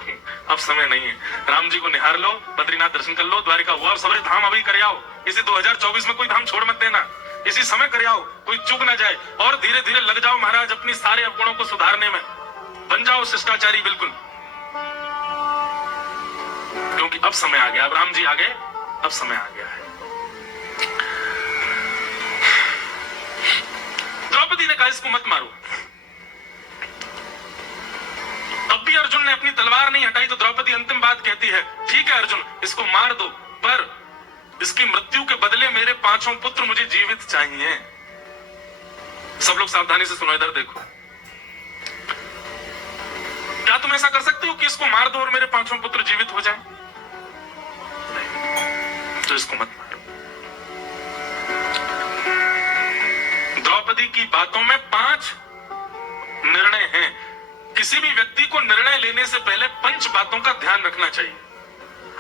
अब समय नहीं है। राम जी को निहार लो, बद्रीनाथ दर्शन कर लो, द्वारिका हुआ, और सबरे धाम अभी कर आओ। इसी 2024 में कोई धाम छोड़ मत देना, इसी समय कर आओ, कोई चूक ना जाए, और धीरे धीरे लग जाओ महाराज अपनी सारे अवगुणों को सुधारने में, बन जाओ शिष्टाचारी बिल्कुल, क्योंकि अब समय आ गया, अब राम जी आ गए, अब समय आ गया है। द्रौपदी ने कहा इसको मत मारो, तब भी अर्जुन ने अपनी तलवार नहीं हटाई, तो द्रौपदी अंतिम बात कहती है, ठीक है अर्जुन इसको मार दो, पर इसकी मृत्यु के बदले मेरे 5 पुत्र मुझे जीवित चाहिए। सब लोग सावधानी से सुनो, इधर देखो। तुम ऐसा कर सकते हो कि इसको मार दो और मेरे पांचों पुत्र जीवित हो जाएं? तो इसको मत मारो। द्रौपदी की बातों में 5 निर्णय हैं। किसी भी व्यक्ति को निर्णय लेने से पहले 5 बातों का ध्यान रखना चाहिए।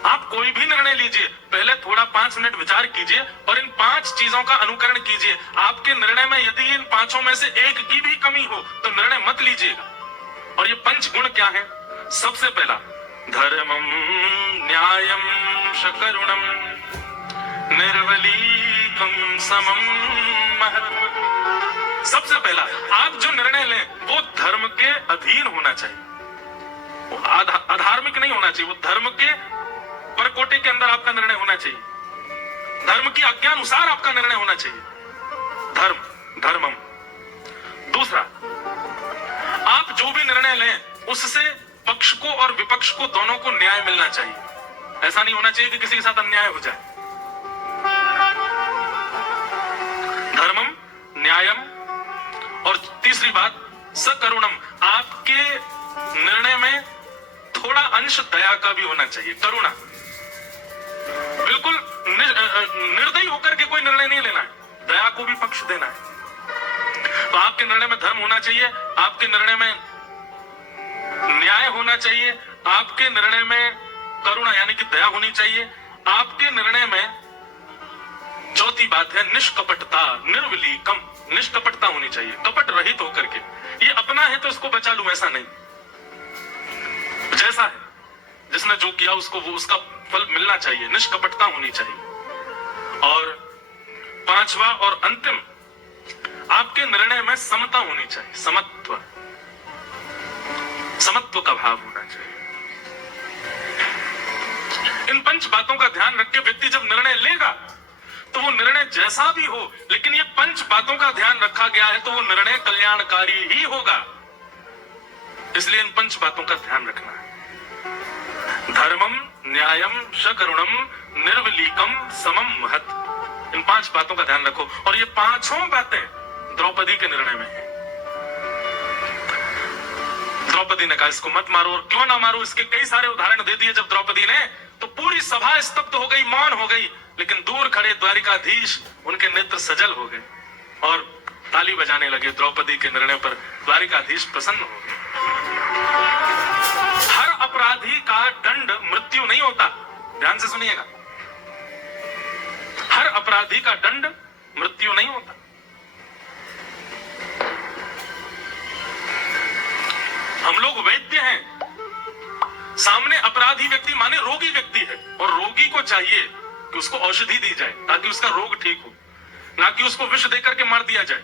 आप कोई भी निर्णय लीजिए, पहले थोड़ा 5 मिनट विचार कीजिए और इन 5 चीजों का अनुकरण कीजिए। आपके निर्णय में यदि इन 5 में से एक की भी कमी हो तो निर्णय मत लीजिएगा। और ये 5 गुण क्या है? सबसे पहला, धर्मम न्यायम शकरुणम निर्वलीकम समम महत्। सबसे पहला, आप जो निर्णय लें वो धर्म के अधीन होना चाहिए, वो अधार्मिक नहीं होना चाहिए। वो धर्म के परकोटे के अंदर आपका निर्णय होना चाहिए, धर्म की आज्ञा अनुसार आपका निर्णय होना चाहिए। धर्मम। दूसरा, आप जो भी निर्णय लें उससे पक्ष को और विपक्ष को दोनों को न्याय मिलना चाहिए। ऐसा नहीं होना चाहिए कि किसी के साथ अन्याय हो जाए। धर्मम, न्यायम। और तीसरी बात, सकरुणम। आपके निर्णय में थोड़ा अंश दया का भी होना चाहिए, करुणा। बिल्कुल निर्दयी होकर के कोई निर्णय नहीं लेना है, दया को भी पक्ष देना है। तो आपके निर्णय में धर्म होना चाहिए, आपके निर्णय में न्याय होना चाहिए, आपके निर्णय में करुणा यानी कि दया होनी चाहिए, आपके निर्णय में चौथी बात है निष्कपटता, निर्विलीकम। निष्कपटता होनी चाहिए, कपट रहित होकर के। ये अपना है तो इसको बचा लूं, ऐसा नहीं। जैसा है, जिसने जो किया उसको वो उसका फल मिलना चाहिए, निष्कपटता होनी चाहिए। और पांचवा और अंतिम, आपके निर्णय में समता होनी चाहिए, समत्व का भाव होना चाहिए। इन 5 बातों का ध्यान रख के व्यक्ति जब निर्णय लेगा तो वो निर्णय जैसा भी हो, लेकिन ये 5 बातों का ध्यान रखा गया है तो वो निर्णय कल्याणकारी ही होगा। इसलिए इन 5 बातों का ध्यान रखना है। धर्मम, न्यायम, शकरुणम, निर्विलीकम, समम महत्। इन 5 बातों का ध्यान रखो। और ये 5 बातें द्रौपदी के निर्णय में है। द्रौपदी ने कहा इसको मत मारो, और क्यों ना मारो इसके कई सारे उदाहरण दे दिए जब द्रौपदी ने, तो पूरी सभा स्तब्ध हो गई, मौन हो गई। लेकिन दूर खड़े द्वारिकाधीश, उनके नेत्र सजल हो गए और ताली बजाने लगे द्रौपदी के निर्णय पर। द्वारिकाधीश प्रसन्न हो गए। हर अपराधी का दंड मृत्यु नहीं होता, ध्यान से सुनिएगा। हर अपराधी का दंड मृत्यु नहीं होता। हम लोग वैद्य हैं, सामने अपराधी व्यक्ति माने रोगी व्यक्ति है, और रोगी को चाहिए कि उसको औषधि दी जाए ताकि उसका रोग ठीक हो, ना कि उसको विष देकर के मार दिया जाए।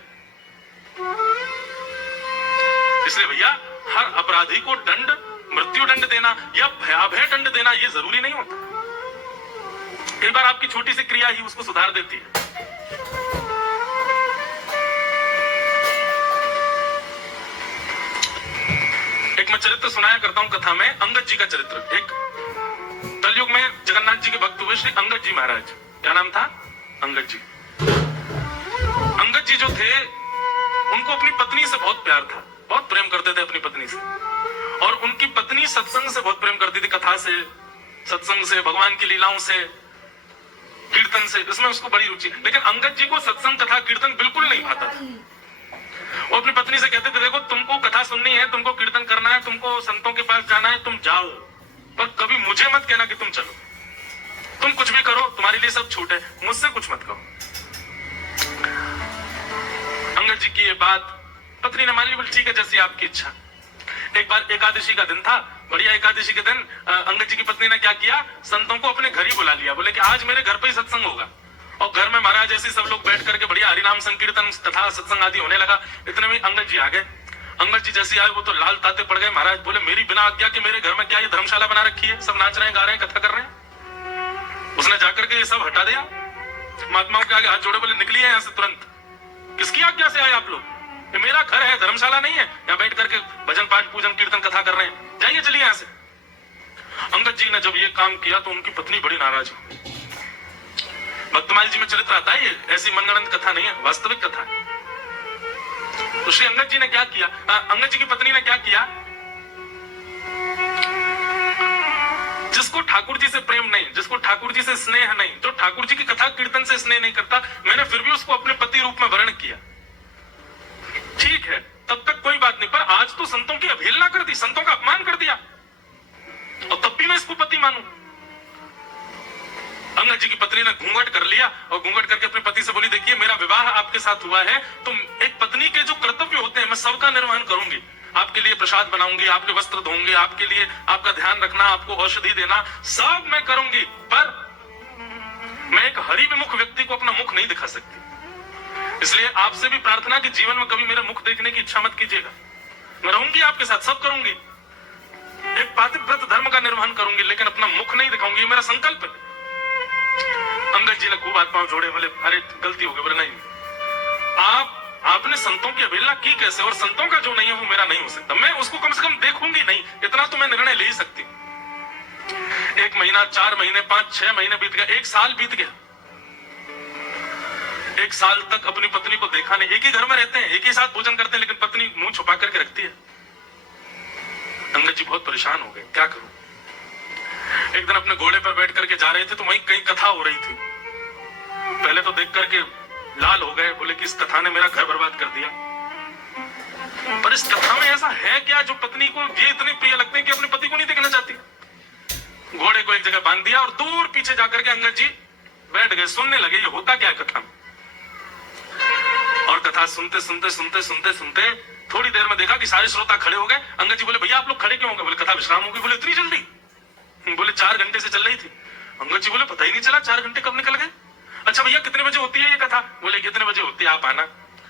इसलिए भैया, हर अपराधी को दंड, मृत्यु दंड देना या भयावह दंड देना ये जरूरी नहीं होता। कई बार आपकी छोटी सी क्रिया ही उसको सुधार देती है। एक मैं चरित्र सुनाया करता हूं कथा में, अंगद जी का चरित्र। एक कलयुग में जगन्नाथ जी के भक्त हुए श्री अंगद जी महाराज। क्या नाम था? अंगद जी। अंगद जी जो थे, उनको अपनी पत्नी से बहुत प्यार था, बहुत प्रेम करते थे अपनी पत्नी से। और उनकी पत्नी सत्संग से बहुत प्रेम करती थी, कथा से, सत्संग से, भगवान की लीलाओं से, कीर्तन से, इसमें उसको बड़ी रुचि। लेकिन अंगद जी को सत्संग, कथा, कीर्तन बिल्कुल नहीं भाता था। वो अपनी पत्नी से कहते थे, देखो तुमको कथा सुननी है, तुमको कीर्तन करना है, तुमको संतों के पास जाना है, तुम जाओ, पर कभी मुझे मत कहना कि तुम चलो। तुम कुछ भी करो, तुम्हारे लिए सब छूट है, मुझसे कुछ मत कहो। अंगद जी की ये बात पत्नी ने मान ली, बोली ठीक है, जैसी आपकी इच्छा। एक बार एकादशी का दिन था, बढ़िया एकादशी के दिन अंगद जी की पत्नी ने क्या किया, संतों को अपने घर ही बुला लिया। बोले कि आज मेरे घर पे ही सत्संग होगा। और घर में महाराज ऐसे सब लोग बैठ करके बढ़िया हरिनाम संकीर्तन तथा सत्संग आदि होने लगा। इतने में अंगद जी आ गए। अंगद जी जैसे आए वो तो लाल ताते पड़ गए। महाराज बोले, मेरी बिना आज्ञा के मेरे घर में क्या ये धर्मशाला बना रखी है? सब नाच रहे हैं, गा रहे हैं, कथा कर रहे हैं। उसने जाकर के ये सब हटा दिया, महात्माओं के आगे हाथ जोड़े, बोले निकलिए यहाँ से तुरंत। किसकी आज्ञा से आए आप लोग? ये मेरा घर है, धर्मशाला नहीं है। यहाँ बैठ करके भजन पाठ पूजन कीर्तन कथा कर रहे हैं, जाइए चलिए यहाँ से। अंगद जी ने जब ये काम किया तो उनकी पत्नी बड़ी नाराज हो। भक्तमाल जी में चरित्र आता है, ये ऐसी मनगढ़ंत कथा नहीं है, वास्तविक कथा है। तो श्री अंगद जी ने क्या किया, अंगद जी की पत्नी ने क्या किया, जिसको ठाकुर जी से प्रेम नहीं, जिसको ठाकुर जी से स्नेह नहीं, जो ठाकुर जी की कथा कीर्तन से स्नेह नहीं करता, मैंने फिर भी उसको अपने पति रूप में वर्ण किया, ठीक है, तब तक कोई बात नहीं। पर आज तो संतों की अवहेलना कर दी, संतों का अपमान कर दिया, और तब भी मैं इसको पति मानूं। अंगद जी की पत्नी ने घूंघट कर लिया और घूंघट करके अपने पति से बोली, देखिए मेरा विवाह आपके साथ हुआ है, तो एक पत्नी के जो कर्तव्य होते हैं मैं सबका निर्वहन करूंगी, आपके लिए प्रसाद बनाऊंगी, आपके वस्त्र धोऊंगी, आपके लिए आपका ध्यान रखना, आपको औषधि देना, सब मैं करूंगी, पर मैं एक हरि विमुख व्यक्ति को अपना मुख नहीं दिखा सकती। इसलिए आपसे भी प्रार्थना कि जीवन में कभी मेरा मुख देखने की इच्छा मत कीजिएगा। मैं रहूंगी आपके साथ, सब करूंगी, एक पातिव्रत धर्म का निर्वहन करूंगी, लेकिन अपना मुख नहीं दिखाऊंगी, ये मेरा संकल्प है। अंगद जी ने खूब हाथ पांव जोड़े, बोले अरे गलती हो गई। बोले नहीं, आपने संतों की अवहेलना की कैसे, और संतों का जो नहीं है वो मेरा नहीं हो सकता, मैं उसको कम से कम देखूंगी नहीं, इतना तो मैं निर्णय ले ही सकती हूं। 1 महीना, 4 महीने, 5-6 महीने बीत गए, 1 साल बीत गया। 1 साल तक अपनी पत्नी को देखा नहीं, एक ही घर में रहते हैं, एक ही साथ भोजन करते हैं, लेकिन पत्नी मुंह छुपा करके रखती है। अंगद जी बहुत परेशान हो गए, क्या करूं। एक दिन अपने घोड़े पर बैठ करके जा रहे थे, तो वहीं कहीं कथा हो रही थी। पहले तो देख करके लाल हो गए, बोले कि इस कथा ने मेरा घर बर्बाद कर दिया, पर इस कथा में ऐसा है क्या जो पत्नी को ये इतने प्रिय लगते हैं कि अपने पति को नहीं देखना चाहती। घोड़े को एक जगह बांध दिया और दूर पीछे जाकर के अंगद जी बैठ गए, सुनने लगे ये होता क्या है कथा में। और कथा सुनते सुनते सुनते सुनते सुनते थोड़ी देर में देखा कि सारे श्रोता खड़े हो गए। अंगद जी बोले, भैया आप लोग खड़े क्यों हो गए। बोले कथा विश्राम होगी। बोले इतनी जल्दी। बोले 4 घंटे से चल रही थी। अंगद जी बोले पता ही नहीं चला 4 घंटे कब निकल गए। अच्छा भैया कितने बजे होती है ये कथा। बोले कितने बजे होती है आप आना।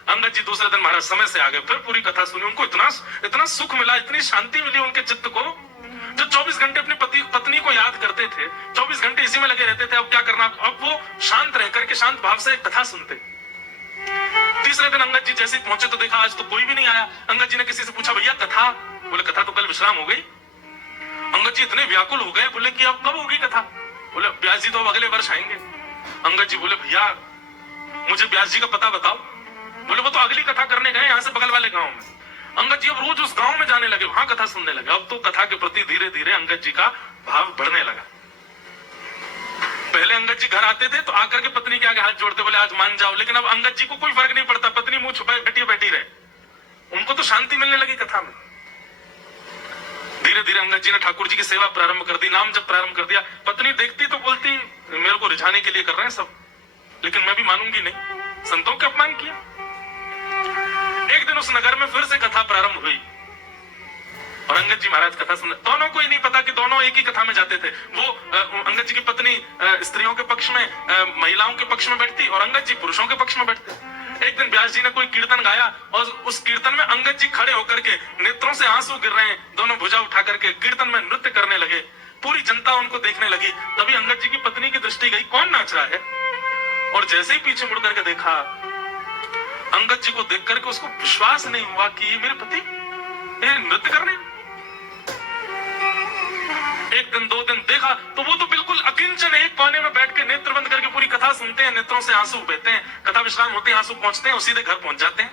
अंगद जी दूसरे दिन महाराज समय से आ गए, फिर पूरी कथा सुनी। उनको इतना सुख मिला, इतनी शांति मिली उनके चित्त को। जो 24 घंटे अपनी पत्नी को याद करते थे, 24 घंटे इसी में लगे रहते थे, अब क्या करना। अब वो शांत रह करके शांत भाव से एक कथा सुनते। तीसरे दिन अंगद जी जैसे पहुंचे तो देखा आज तो कोई भी नहीं आया। अंगद जी ने किसी से पूछा भैया कथा। बोले कथा तो कल विश्राम हो गई। अंगद जी इतने व्याकुल हो गए, बोले कि अब कब होगी कथा। बोले व्यास जी तो अब अगले वर्ष आएंगे। अंगद जी बोले भैया मुझे व्यास जी का पता बताओ। बोले वो तो अगली कथा करने गए यहाँ से बगल वाले गांव में। अंगद जी अब रोज उस गांव में जाने लगे, वहां कथा सुनने लगे। अब तो कथा के प्रति धीरे धीरे अंगद जी का भाव बढ़ने लगा। पहले अंगद जी घर आते थे तो आकर के पत्नी के आगे हाथ जोड़ते, बोले आज मान जाओ। लेकिन अब अंगद जी को कोई फर्क नहीं पड़ता, पत्नी मुंह छुपाए बैठी रहे, उनको तो शांति मिलने लगी कथा में। धीरे धीरे अंगद जी ने ठाकुर जी की सेवा प्रारंभ कर दी, नाम जब प्रारंभ कर दिया। पत्नी देखती तो बोलती मेरे को रिझाने के लिए कर रहे हैं सब, लेकिन मैं भी मानूंगी नहीं, संतों के अपमान किया। एक दिन उस नगर में फिर से कथा प्रारंभ हुई और अंगद जी महाराज कथा सुन। दोनों को ही नहीं पता कि दोनों एक ही कथा में जाते थे। वो अंगद जी की पत्नी स्त्रियों के पक्ष में, महिलाओं के पक्ष में बैठती और अंगद जी पुरुषों के पक्ष में बैठते। एक दिन व्यास जी ने कोई कीर्तन गाया और उस कीर्तन में अंगद जी खड़े होकर के नेत्रों से आंसू गिर रहे हैं, दोनों भुजा उठा करके कीर्तन में नृत्य करने लगे। पूरी जनता उनको देखने लगी। तभी अंगद जी की पत्नी की दृष्टि गई कौन नाच रहा है, और जैसे ही पीछे मुड़ करके देखा, अंगद जी को देख करके उसको विश्वास नहीं हुआ कि ये मेरे पति ये नृत्य कर रहे हैं। एक दिन 2 दिन देखा तो वो तो बिल्कुल अकिंचन एक कोने में बैठ के नेत्र बंद करके पूरी कथा सुनते हैं, नेत्रों से आंसू बहते हैं, कथा विश्राम होते हैं, आंसू पहुंचते हैं और सीधे घर पहुंच जाते हैं।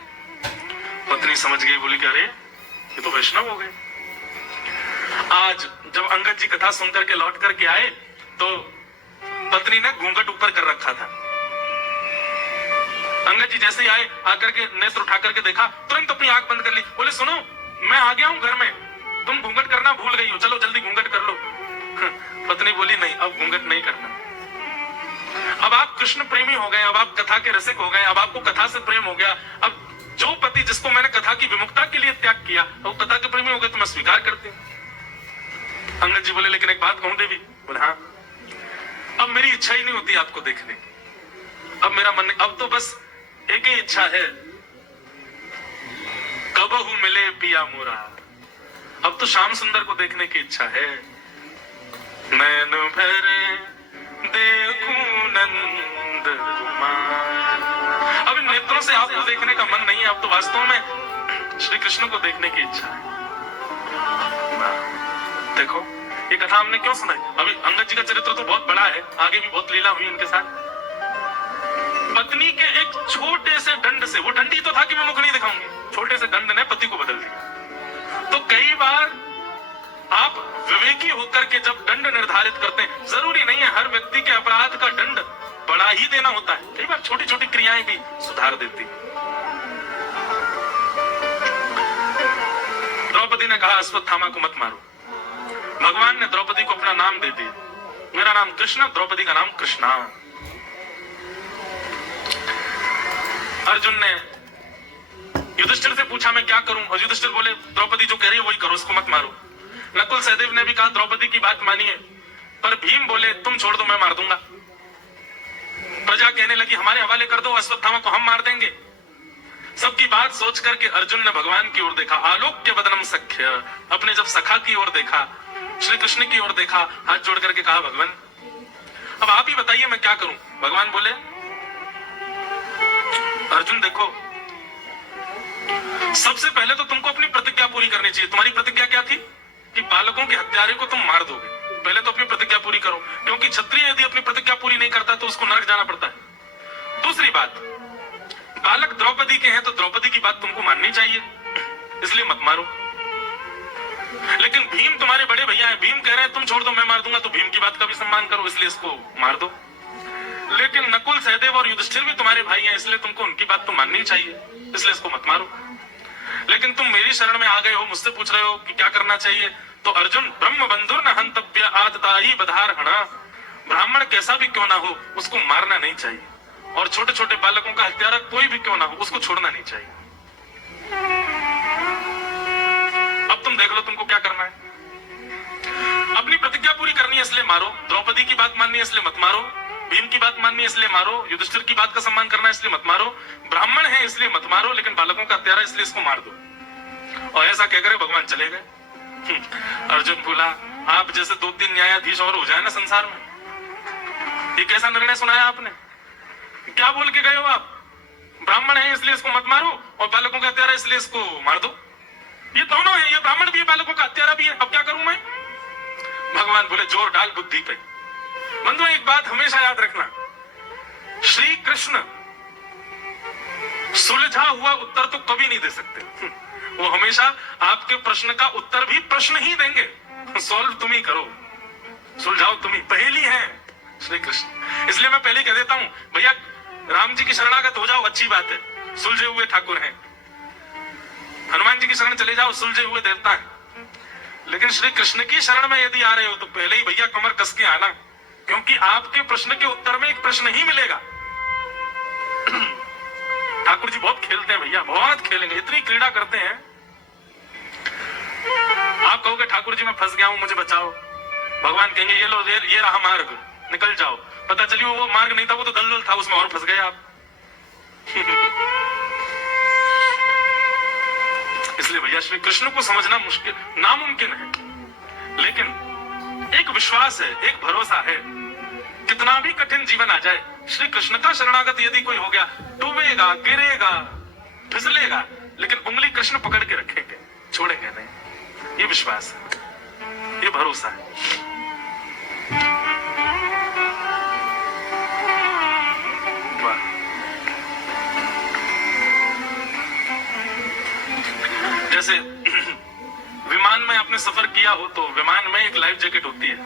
पत्नी समझ गई, बोली कि अरे ये तो वैष्णव हो गए। आज जब अंगद जी कथा सुन करके लौट करके आए तो पत्नी ने घूंघट ऊपर कर रखा था। अंगद जी जैसे ही आए, आकर के नेत्र उठा करके देखा, तुरंत अपनी आंख बंद कर ली। बोले सुनो मैं आ गया हूं घर में, तुम घूंघट करना भूल गई हो, चलो जल्दी घूंघट कर लो। पत्नी बोली नहीं अब घूंघट नहीं करना। अब आप कृष्ण प्रेमी हो गए, अब आप कथा के रसिक हो गए, अब आपको कथा से प्रेम हो गया। अब जो पति जिसको मैंने कथा की विमुक्ता के लिए त्याग किया वो कथा के प्रेमी हो गए तो मैं स्वीकार करती हूं। अंगद जी बोले लेकिन एक बात कहूं देवी। बोले हाँ। अब मेरी इच्छा ही नहीं होती आपको देखने की। अब मेरा मन, अब तो बस एक ही इच्छा है, कबहू मिले पिया मोरा। अब तो श्याम सुंदर को देखने की इच्छा है। नैन भरे देखूं नंद कुमार। अब इन नेत्रों से आपको देखने का मन नहीं है, अब तो वास्तव में श्री कृष्ण को देखने की इच्छा है। देखो ये कथा हमने क्यों सुनाई। अभी अंगद जी का चरित्र तो बहुत बड़ा है, आगे भी बहुत लीला हुई उनके साथ। पत्नी के एक छोटे से दंड से, वो दंडी तो था कि मैं मुख नहीं दिखाऊंगी, छोटे से दंड ने पति को बदल दिया। तो कई बार आप विवेकी होकर के जब दंड निर्धारित करते हैं, जरूरी नहीं है हर व्यक्ति के अपराध का दंड बढ़ा ही देना होता है, कई बार छोटी छोटी क्रियाएं भी सुधार देती। द्रौपदी ने कहा अश्वत्थामा को मत मारो। भगवान ने द्रौपदी को अपना नाम दे दिया, मेरा नाम कृष्ण, द्रौपदी का नाम कृष्णा। अर्जुन ने युधिष्ठिर से पूछा मैं क्या करूं, और युधिष्ठिर बोले द्रौपदी जो कह रही है वही करो, उसको मत मारो। नकुल सहदेव ने भी कहा द्रौपदी की बात मानिए, पर भीम बोले तुम छोड़ दो, मैं मार दूंगा। प्रजा कहने लगी हमारे हवाले कर दो, अश्वत्थामा को हम मार देंगे। सबकी बात सोच करके अर्जुन ने भगवान की ओर देखा, आलोक्य वदनम सख्य, अपने जब सखा की ओर देखा, श्री कृष्ण की ओर देखा, हाथ जोड़ करके कहा भगवान अब आप ही बताइए मैं क्या करूं। भगवान बोले अर्जुन देखो, सबसे पहले तो तुमको अपनी प्रतिज्ञा पूरी करनी चाहिए। तुम्हारी प्रतिज्ञा क्या थी कि बालकों के हत्यारे को तुम मार दोगे। पहले तो अपनी प्रतिज्ञा पूरी करो, क्योंकि क्षत्रिय यदि अपनी प्रतिज्ञा पूरी नहीं करता तो उसको नरक जाना पड़ता है। दूसरी बात, बालक द्रौपदी के हैं तो द्रौपदी की बात तुमको माननी चाहिए, इसलिए मत मारो। लेकिन भीम तुम्हारे बड़े भैया हैं, भीम कह रहे हैं तुम छोड़ दो मैं मार दूंगा, तो भीम की बात का भी सम्मान करो, इसलिए इसको मार दो। लेकिन नकुल सहदेव और युधिष्ठिर भी तुम्हारे भाई हैं, इसलिए तुमको उनकी बात तो माननी चाहिए, इसलिए इसको मत मारो। लेकिन तुम मेरी शरण में आ गए हो, मुझसे पूछ रहे हो कि क्या करना चाहिए, तो अर्जुन ब्रह्म बंधुर न हंतव्य आतताई बधार हणा, ब्राह्मण कैसा भी क्यों ना हो उसको मारना नहीं चाहिए, और छोटे छोटे बालकों का हत्यारा कोई भी क्यों ना हो उसको छोड़ना नहीं चाहिए। अब तुम देख लो तुमको क्या करना है। अपनी प्रतिज्ञा पूरी करनी है इसलिए मारो, द्रौपदी की बात माननी है इसलिए मत मारो, भीम की बात माननी है इसलिए मारो, युधिष्ठिर की बात का सम्मान करना है इसलिए मत मारो, ब्राह्मण है इसलिए मत मारो, लेकिन बालकों का हत्यारा इसलिए इसको मार दो। और ऐसा कहकर भगवान चले गए। अर्जुन बोला आप जैसे 2-3 न्यायाधीश और हो जाए ना संसार में। ये कैसा निर्णय सुनाया आपने, क्या बोल के गए हो आप, ब्राह्मण है इसलिए इसको मत मारो और बालकों का हत्यारा इसलिए इसको मार दो। ये दोनों है, ये ब्राह्मण भी है बालकों का हत्यारा भी है, अब क्या करूं मैं। भगवान बोले जोर डाल बुद्धि पे। बंधुओं एक बात हमेशा याद रखना, श्री कृष्ण सुलझा हुआ उत्तर तो कभी नहीं दे सकते, वो हमेशा आपके प्रश्न का उत्तर भी प्रश्न ही देंगे। सॉल्व तुम ही करो, सुलझाओ तुम ही, पहेली है श्री कृष्ण। इसलिए मैं पहले कह देता हूं भैया राम जी की शरणागत हो जाओ, अच्छी बात है, सुलझे हुए ठाकुर हैं। हनुमान जी की शरण चले जाओ, सुलझे हुए देवता हैं। लेकिन श्री कृष्ण की शरण में यदि आ रहे हो तो पहले ही भैया कमर कस के आना, क्योंकि आपके प्रश्न के उत्तर में एक प्रश्न ही मिलेगा। ठाकुर जी बहुत खेलते हैं भैया, बहुत खेलेंगे, इतनी क्रीड़ा करते हैं। आप कहोगे ठाकुर जी मैं फंस गया हूं मुझे बचाओ, भगवान कहेंगे ये लो ये रहा मार्ग, निकल जाओ। पता चली वो मार्ग नहीं था, वो तो दलदल था, उसमें और फंस गए आप। इसलिए भैया श्री कृष्ण को समझना मुश्किल नामुमकिन है, लेकिन एक विश्वास है, एक भरोसा है, कितना भी कठिन जीवन आ जाए श्री कृष्ण का शरणागत यदि कोई हो गया, डूबेगा गिरेगा फिसलेगा, लेकिन उंगली कृष्ण पकड़ के रखेंगे, छोड़ेंगे नहीं। ये विश्वास है, ये भरोसा है। जैसे विमान में आपने सफर किया हो तो विमान में एक लाइफ जैकेट होती है,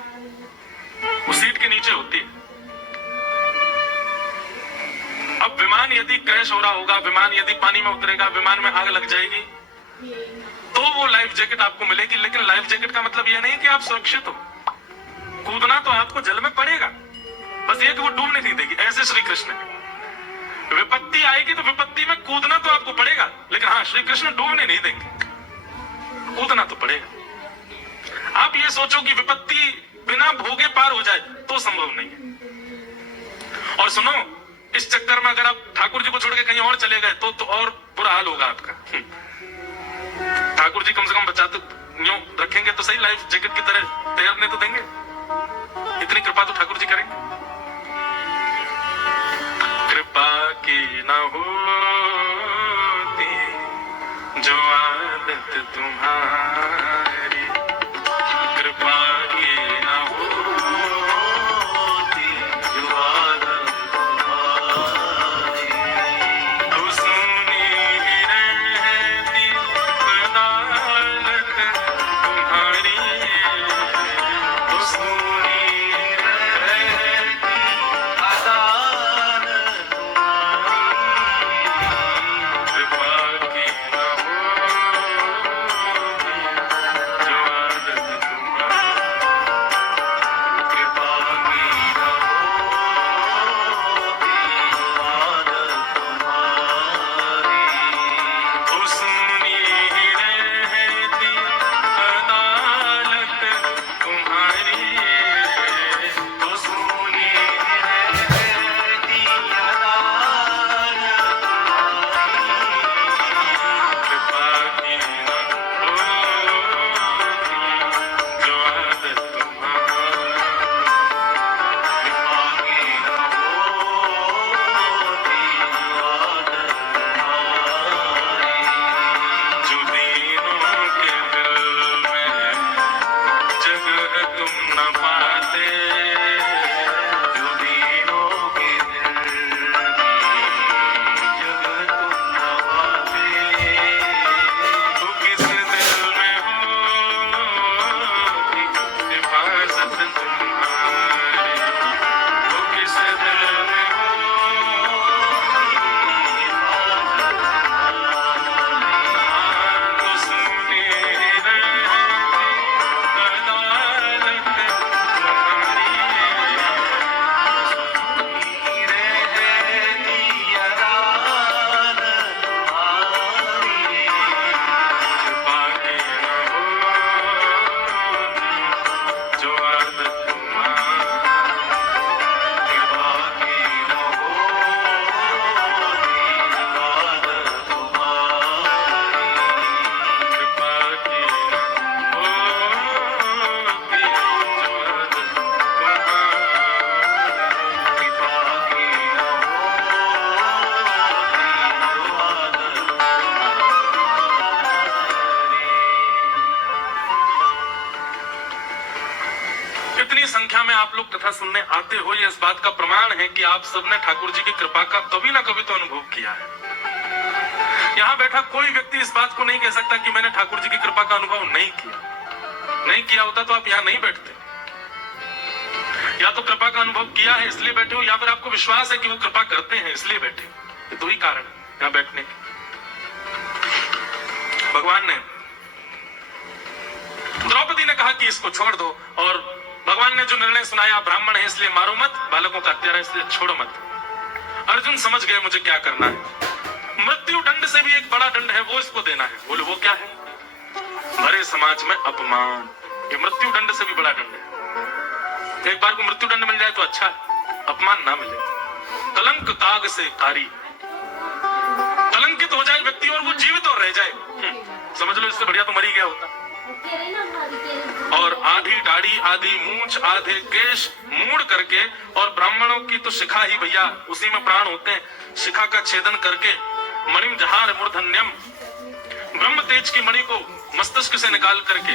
वो सीट के नीचे होती है। अब विमान यदि क्रैश हो रहा होगा, विमान यदि पानी में उतरेगा, विमान में आग लग जाएगी, तो वो लाइफ जैकेट आपको मिलेगी। लेकिन लाइफ जैकेट का मतलब यह नहीं कि आप सुरक्षित हो, कूदना तो आपको जल में पड़ेगा, बस ये कि वो डूबने नहीं देगी। ऐसे श्री कृष्ण विपत्ति आएगी तो विपत्ति में कूदना तो आपको पड़ेगा, लेकिन हाँ श्री कृष्ण डूबने नहीं देंगे, कूदना तो पड़ेगा। आप ये सोचो कि विपत्ति बिना भोगे पार हो जाए तो संभव नहीं है। और सुनो, इस चक्कर में अगर आप ठाकुर जी को छोड़ के कहीं और चले गए तो और बुरा हाल होगा आपका। ठाकुर जी कम से कम बचाते यूं रखेंगे तो सही, लाइफ जैकेट की तरह तैरने तो देंगे, इतनी कृपा तो ठाकुर जी करेंगे। कृपा की न होती जो आदत तुम्हारी, कृपा की न होती जो आदत तुम्हारी, तो सुनी रहती अदालत तुम्हारी संख्या में आप लोग कथा सुनने आते हो, ये इस बात का प्रमाण है कि आप सबने ठाकुर जी की कृपा का कभी ना कभी तो अनुभव किया है। यहाँ बैठा कोई व्यक्ति इस बात को नहीं कह सकता कि मैंने ठाकुर जी की कृपा का अनुभव नहीं किया होता तो आप यहाँ नहीं बैठते। या तो कृपा का अनुभव किया है इसलिए बैठे हो, या फिर आपको विश्वास है कि वो कृपा करते हैं इसलिए बैठे। ये दो ही कारण है यहाँ बैठने के। भगवान ने, द्रौपदी ने कहा कि इसको छोड़ दो, और भगवान ने जो निर्णय सुनाया, ब्राह्मण है इसलिए मारो मत, बालकों का हत्या है इसलिए छोड़ो मत। अर्जुन समझ गए मुझे क्या करना है। मृत्यु दंड से भी एक बड़ा दंड है, वो इसको देना है। बोले वो क्या है? भरे समाज में अपमान। ये मृत्यु दंड से भी बड़ा दंड है। एक बार को मृत्यु दंड मिल जाए तो अच्छा है, अपमान ना मिले। कलंक काग से कारी, कलंकित हो जाए व्यक्ति और वो जीवित और रह जाए, समझ लो इससे बढ़िया तो मर ही गया होता। और आधी दाढ़ी, आधी मूंछ, आधे केश मूड़ करके, और ब्राह्मणों की तो शिखा ही भैया उसी में प्राण होते हैं, शिखा का छेदन करके मणिम जहार मूर्धन्यम, ब्रह्म तेज की मणि को मस्तिष्क से निकाल करके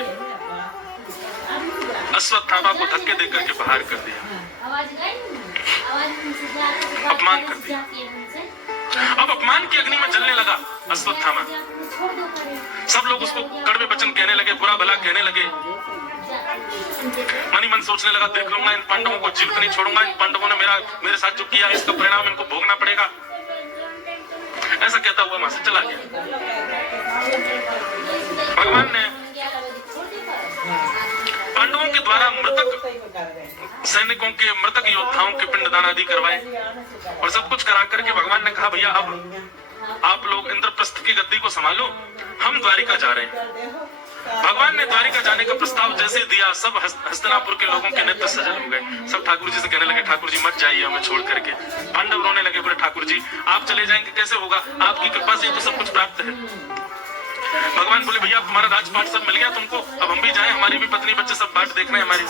अश्वत्थामा को धक्के देकर के बाहर कर दिया, अपमान कर दिया। अब अपमान की अग्नि में जलने लगा अश्वत्थामा। सब लोग उसको कड़वे वचन कहने लगे, बुरा भला कहने लगे। मनी मन सोचने लगा, देख लूंगा इन पांडवों को, जीवित नहीं छोड़ूंगा। इन पांडवों ने मेरे साथ जो किया है इसका परिणाम इनको भोगना पड़ेगा। ऐसा कहता हुआ वहां से चला गया। भगवान ने पांडवों के द्वारा मृतक सैनिकों के, मृतक योद्धाओं के पिंडदान आदि करवाए और सब कुछ करा करके भगवान ने कहा, भैया अब आप लोग इंद्रप्रस्थ की गद्दी को संभालो, हम द्वारिका जा रहे हैं। भगवान ने द्वारिका जाने का प्रस्ताव जैसे दिया, सब हस्तिनापुर के लोगों के नेत्र सजल हो गए। सब ठाकुर जी से कहने लगे, ठाकुर जी मत जाइए हमें छोड़ करके। पांडव रोने लगे, बोले ठाकुर जी आप चले जाएंगे कैसे होगा, आपकी कृपा से तो सब कुछ प्राप्त है। भगवान बोले, भैया तुम्हारा राजपाट सब मिल गया तुमको, अब हम भी जाएं, हमारी भी पत्नी बच्चे सब बाट देख रहे हैं हमारी।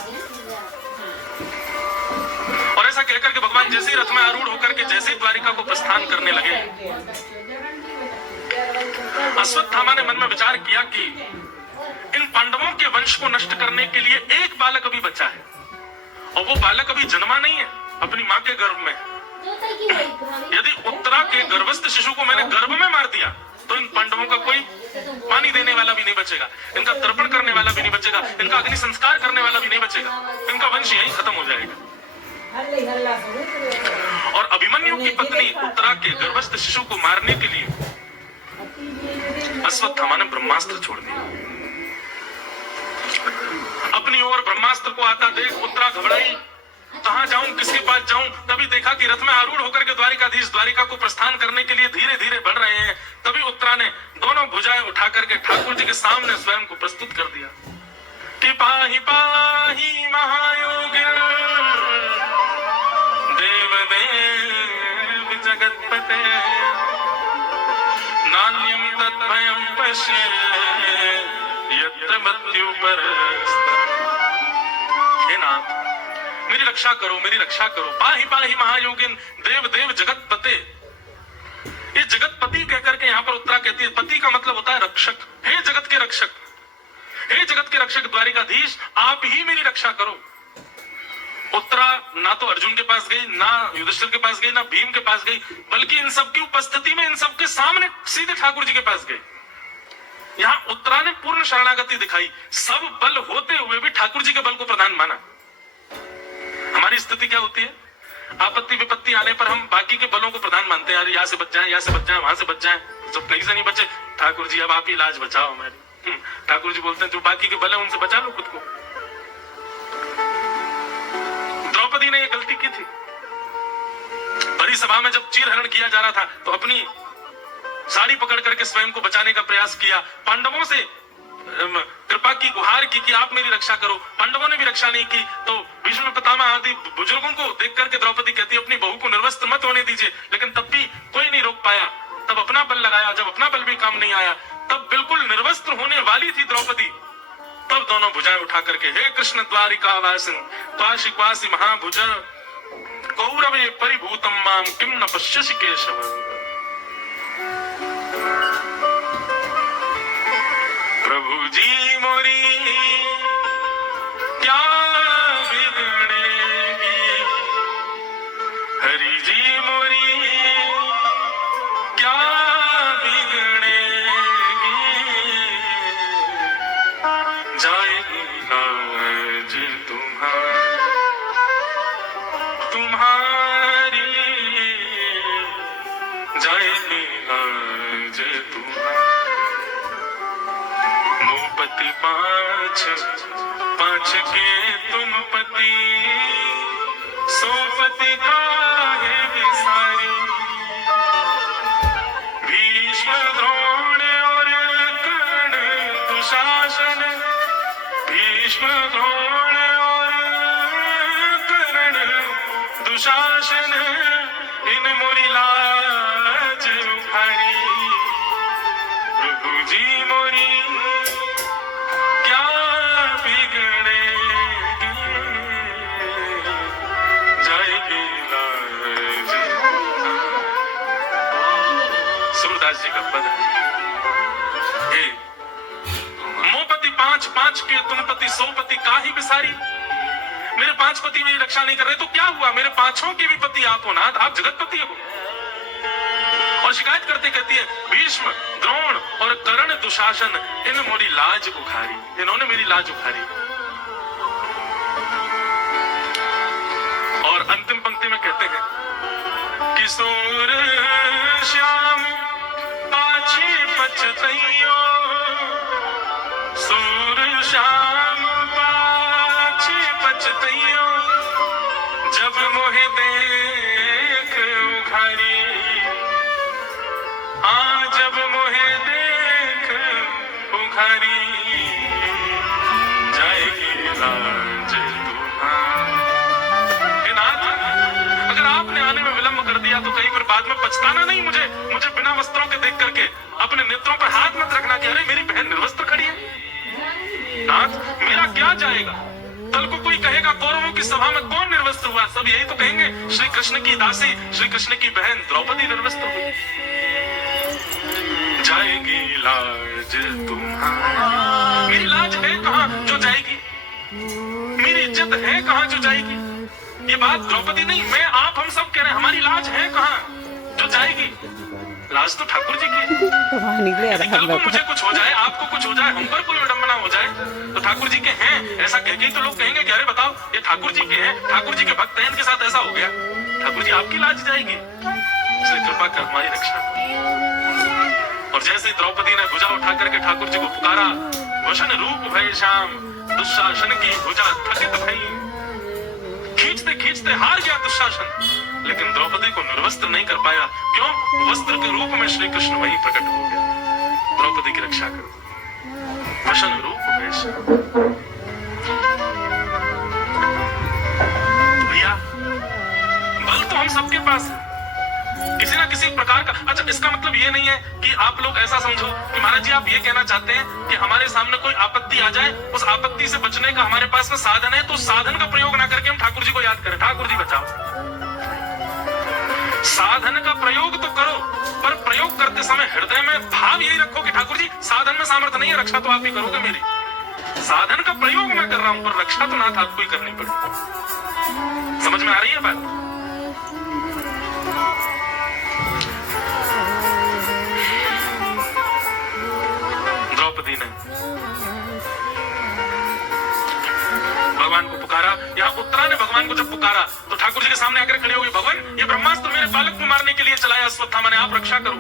और ऐसा कहकर के भगवान जैसे ही रथ में आरूढ़ होकर के जैसे ही द्वारिका को प्रस्थान करने लगे, अश्वत्थामा ने मन में विचार किया कि इन पांडवों के वंश को नष्ट करने के लिए एक बालक अभी बचा है, और वो बालक अभी जन्मा नहीं है, अपनी मां के गर्भ में। यदि उत्तरा के गर्भस्थ शिशु को मैंने गर्भ में मार दिया तो इन पांडवों का कोई पानी देने वाला भी नहीं बचेगा, इनका तर्पण करने वाला भी नहीं बचेगा, इनका अग्नि संस्कार करने वाला भी नहीं बचेगा, इनका वंश यहीं खत्म हो जाएगा। और अभिमन्यु की पत्नी उत्तरा के गर्भस्थ शिशु को मारने के लिए अश्वत्थामा ने ब्रह्मास्त्र छोड़ दिया। अपनी ओर ब्रह्मास्त्र को आता देख उत्तरा घबराई, कहां जाऊं, किसके पास जाऊं। तभी देखा कि रथ में आरूढ़ होकर के द्वारिकाधीश द्वारिका को प्रस्थान करने के लिए धीरे धीरे बढ़ रहे हैं। तभी उत्तरा ने दोनों भुजाएं उठा करके ठाकुर जी के सामने स्वयं को प्रस्तुत कर दिया कि पाहि पाहि महायोगिन देव देव जगतपते नान्यम तद्भयं पश्य यत्र मृत्यु परस्तः। हे नाथ मेरी रक्षा करो, मेरी रक्षा करो। पाहि पाहि महायोगिन देव देव जगतपते। ये जगतपति कहकर के यहाँ पर उत्तरा कहती है, पति का मतलब होता है रक्षक। हे जगत के रक्षक, हे जगत के रक्षक द्वारिकाधीश, आप ही मेरी रक्षा करो। उत्तरा ना तो अर्जुन के पास गई, ना युधिष्ठिर के पास गई, ना भीम के पास गई, बल्कि इन सबकी उपस्थिति में इन सबके सामने सीधे ठाकुर जी के पास गई। यहाँ उत्तरा ने पूर्ण शरणागति दिखाई, सब बल होते हुए भी ठाकुर जी के बल को प्रधान माना। हमारी स्थिति क्या होती है, आपत्ति विपत्ति आने पर हम बाकी के बलों को प्रधान मानते हैं। यहाँ से बच जाए, यहाँ से बच जाए, वहां से बच जाए, जब कहीं से नहीं बचे ठाकुर जी अब आप ही लाज बचाओ हमारी। ठाकुर जी बोलते हैं जो बाकी के बल है उनसे बचा लो खुद को। द्रौपदी ने यह गलती की थी। बड़ी सभा में जब चीरहरण किया जा रहा था तो अपनी साड़ी पकड़ करके स्वयं को बचाने का प्रयास किया। पांडवों से कृपा की गुहार की कि आप मेरी रक्षा करो, पांडवों ने भी रक्षा नहीं की। तो भीष्म पितामह आदि बुजुर्गों को देख करके द्रौपदी कहती है अपनी बहू को निर्वस्त्र मत होने दीजिए, लेकिन तब भी कोई नहीं रोक पाया। तब अपना बल लगाया, जब अपना बल भी काम नहीं आया तब बिल्कुल निर्वस्त्र होने वाली थी द्रौपदी, तब दोनों भुजाएं उठा करके हे कृष्ण द्वारिका वासिन त्वासि क्वासि महाभुज कौरवे परिभूतम माम किम न पश्यसि केशव। प्रभु जी मोरी क्या बिगड़ जाएगी लाज तुम्हारी जाएगी लाज मुपति पाँच पाँच के तुम पति सोपति काहे विसारी भीष्म द्रोण और कर्ण दुशासन भीष्म द्रोण और कर्ण दुशासन इन मोरी लाज उखारी प्रभु जी मोरी क्या बिगड़ेगी जाएगी लाज। सूरदास जी का पद है मोपति पाँच पाँच के तुम पति सौ पति काहे बिसारी। मेरे पांच पति मेरी रक्षा नहीं कर रहे तो क्या हुआ, मेरे पांचों के भी पति आप हो नाथ, आप जगतपति हो। और शिकायत करते कहती है भीष्म द्रोण और कर्ण दुशासन इन मोरी लाज उखारी, इन्होंने मेरी लाज उखारी। और अंतिम पंक्ति में कहते हैं किशोर श्याम पाछे पछतइयो सूर श्याम पाछे पछतइयो जब मोहे देख उखारी जब मोहे देख उखारी जाएगी लाज तुम्हारी। नाथ अगर आपने आने में विलंब कर दिया तो कहीं पर बाद में पछताना नहीं मुझे बिना वस्त्रों के देख करके अपने नेत्रों पर हाथ मत रखना कि अरे मेरी बहन निर्वस्त्र खड़ी है। नाथ मेरा क्या जाएगा, कल को कोई कहेगा कौरवों की सभा में कौन निर्वस्त्र हुआ, सब यही तो कहेंगे श्री कृष्ण की दासी श्री कृष्ण की बहन द्रौपदी निर्वस्त्र हुई। जाएगी लाज तुम्हारी, मेरी लाज है कहाँ जो जाएगी, मेरी इज्जत है कहाँ जो जाएगी। ये बात द्रौपदी नहीं मैं आप हम सब कह रहे हैं, हमारी लाज है कहाँ जो जाएगी। लाज तो ठाकुर जी की। कल को मुझे कुछ हो जाए, आपको कुछ हो जाए, हम पर कोई विडंबना हो जाए तो ठाकुर जी के हैं ऐसा कह के तो लोग कहेंगे कि अरे बताओ ये ठाकुर जी के हैं, ठाकुर जी के भक्त हैं, इनके साथ ऐसा हो गया। ठाकुर जी आपकी लाज जाएगी, इसलिए कृपा कर हमारी रक्षा। और जैसे द्रौपदी ने भुजा उठा करके ठाकुर जी को पुकारा, वशन रूप भय श्याम दुशासन की भुजा थकित भई। खींचते खींचते हार गया दुशासन, लेकिन द्रौपदी को निर्वस्त्र नहीं कर पाया। क्यों? वस्त्र के रूप में श्री कृष्ण वही प्रकट हो गया। द्रौपदी की रक्षा कर वशन रूप भय श्याम। भैया बल तो हम सबके पास है किसी ना किसी प्रकार का। अच्छा इसका मतलब ये नहीं है कि आप लोग ऐसा समझो कि महाराज जी आप ये कहना चाहते हैं कि हमारे सामने कोई आपत्ति आ जाए, उस आपत्ति से बचने का हमारे पास में साधन है, तो साधन का प्रयोग ना करके हम ठाकुर जी को याद करें, ठाकुर जी बचाओ। साधन का प्रयोग तो करो, पर प्रयोग करते समय हृदय में भाव यही रखो कि ठाकुर जी साधन में सामर्थ्य नहीं है, रक्षा तो आप ही करोगे मेरी। साधन का प्रयोग मैं कर रहा हूं पर रक्षा तो नाथ आपको ही करनी पड़ेगी। समझ में आ रही है बात? द्रौपदी ने भगवान को पुकारा। यहाँ उत्तरा ने भगवान को जब पुकारा तो ठाकुर जी के सामने आकर खड़ी हो गई, भगवान ये ब्रह्मास्त्र मेरे बालक को मारने के लिए चलाया अश्वत्थामा ने, आप रक्षा करो।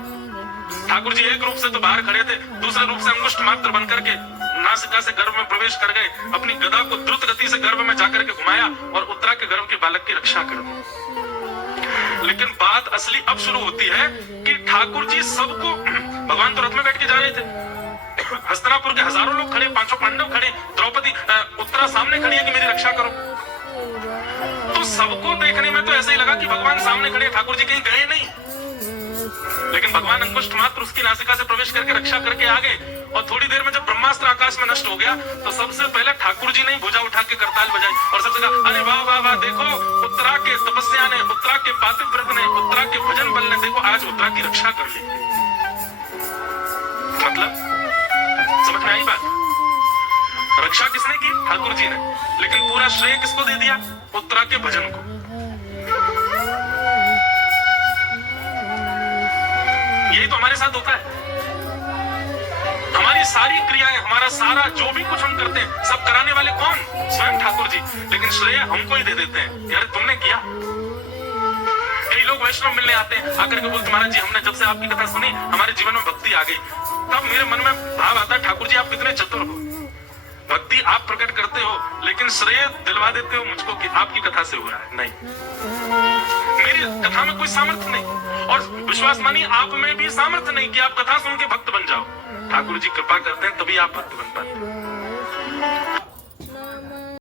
ठाकुर जी एक रूप से तो बाहर खड़े थे, दूसरे रूप से अंगुष्ठ मात्र बनकर के नासिका से गर्भ में प्रवेश कर गए, अपनी गदा को द्रुत गति से गर्भ में जाकर के घुमाया और उत्तरा के गर्भ के बालक की रक्षा कर दी। लेकिन बात असली अब शुरू होती है कि ठाकुर जी सबको, भगवान तो रथ में बैठ के जा रहे थे, हस्तिनापुर के हजारों लोग खड़े, पांचों पांडव खड़े, द्रौपदी उत्तरा सामने खड़ी है कि मेरी रक्षा करो। तो सबको देखने में तो ऐसा ही लगा कि भगवान सामने खड़े, ठाकुर जी कहीं गए नहीं। लेकिन भगवान अंगुष्ठ मात्र उसकी नासिका से प्रवेश करके रक्षा करके आ गए। और थोड़ी देर में जब ब्रह्मास्त्र आकाश में नष्ट हो गया तो सबसे पहले ठाकुर जी ने भुजा उठा के करताल बजाई और सबसे कहा, अरे वाह वाह वाह, देखो उत्तरा के तपस्या ने, उत्तरा के पातिव्रत ने, उत्तरा के भजन बल ने, देखो आज उत्तरा की रक्षा कर ली। मतलब समझ में आई बात? रक्षा किसने की? ठाकुर जी ने। लेकिन पूरा श्रेय किसको दे दिया? उत्तरा के भजन को। यही तो हमारे साथ होता है। हमारी सारी क्रियाएं, हमारा सारा जो भी कुछ हम करते हैं, सब कराने वाले कौन? स्वयं ठाकुर जी। लेकिन श्रेय हमको ही दे देते हैं, यार तुमने किया। कई लोग वैष्णव मिलने आते हैं, आकर के बोलते महाराज जी हमने जब से आपकी कथा सुनी हमारे जीवन में भक्ति आ गई। तब मेरे मन में भाव आता है, ठाकुर जी आप कितने चतुर हो, भक्ति आप प्रकट करते हो लेकिन श्रेय दिलवा देते हो मुझको कि आपकी कथा से हुआ है। नहीं, मेरी कथा में कोई सामर्थ्य नहीं, और विश्वास मानिए आप में भी सामर्थ्य नहीं कि आप कथा सुन के भक्त बन जाओ। ठाकुर जी कृपा करते हैं तभी आप भक्त बन पाते हैं।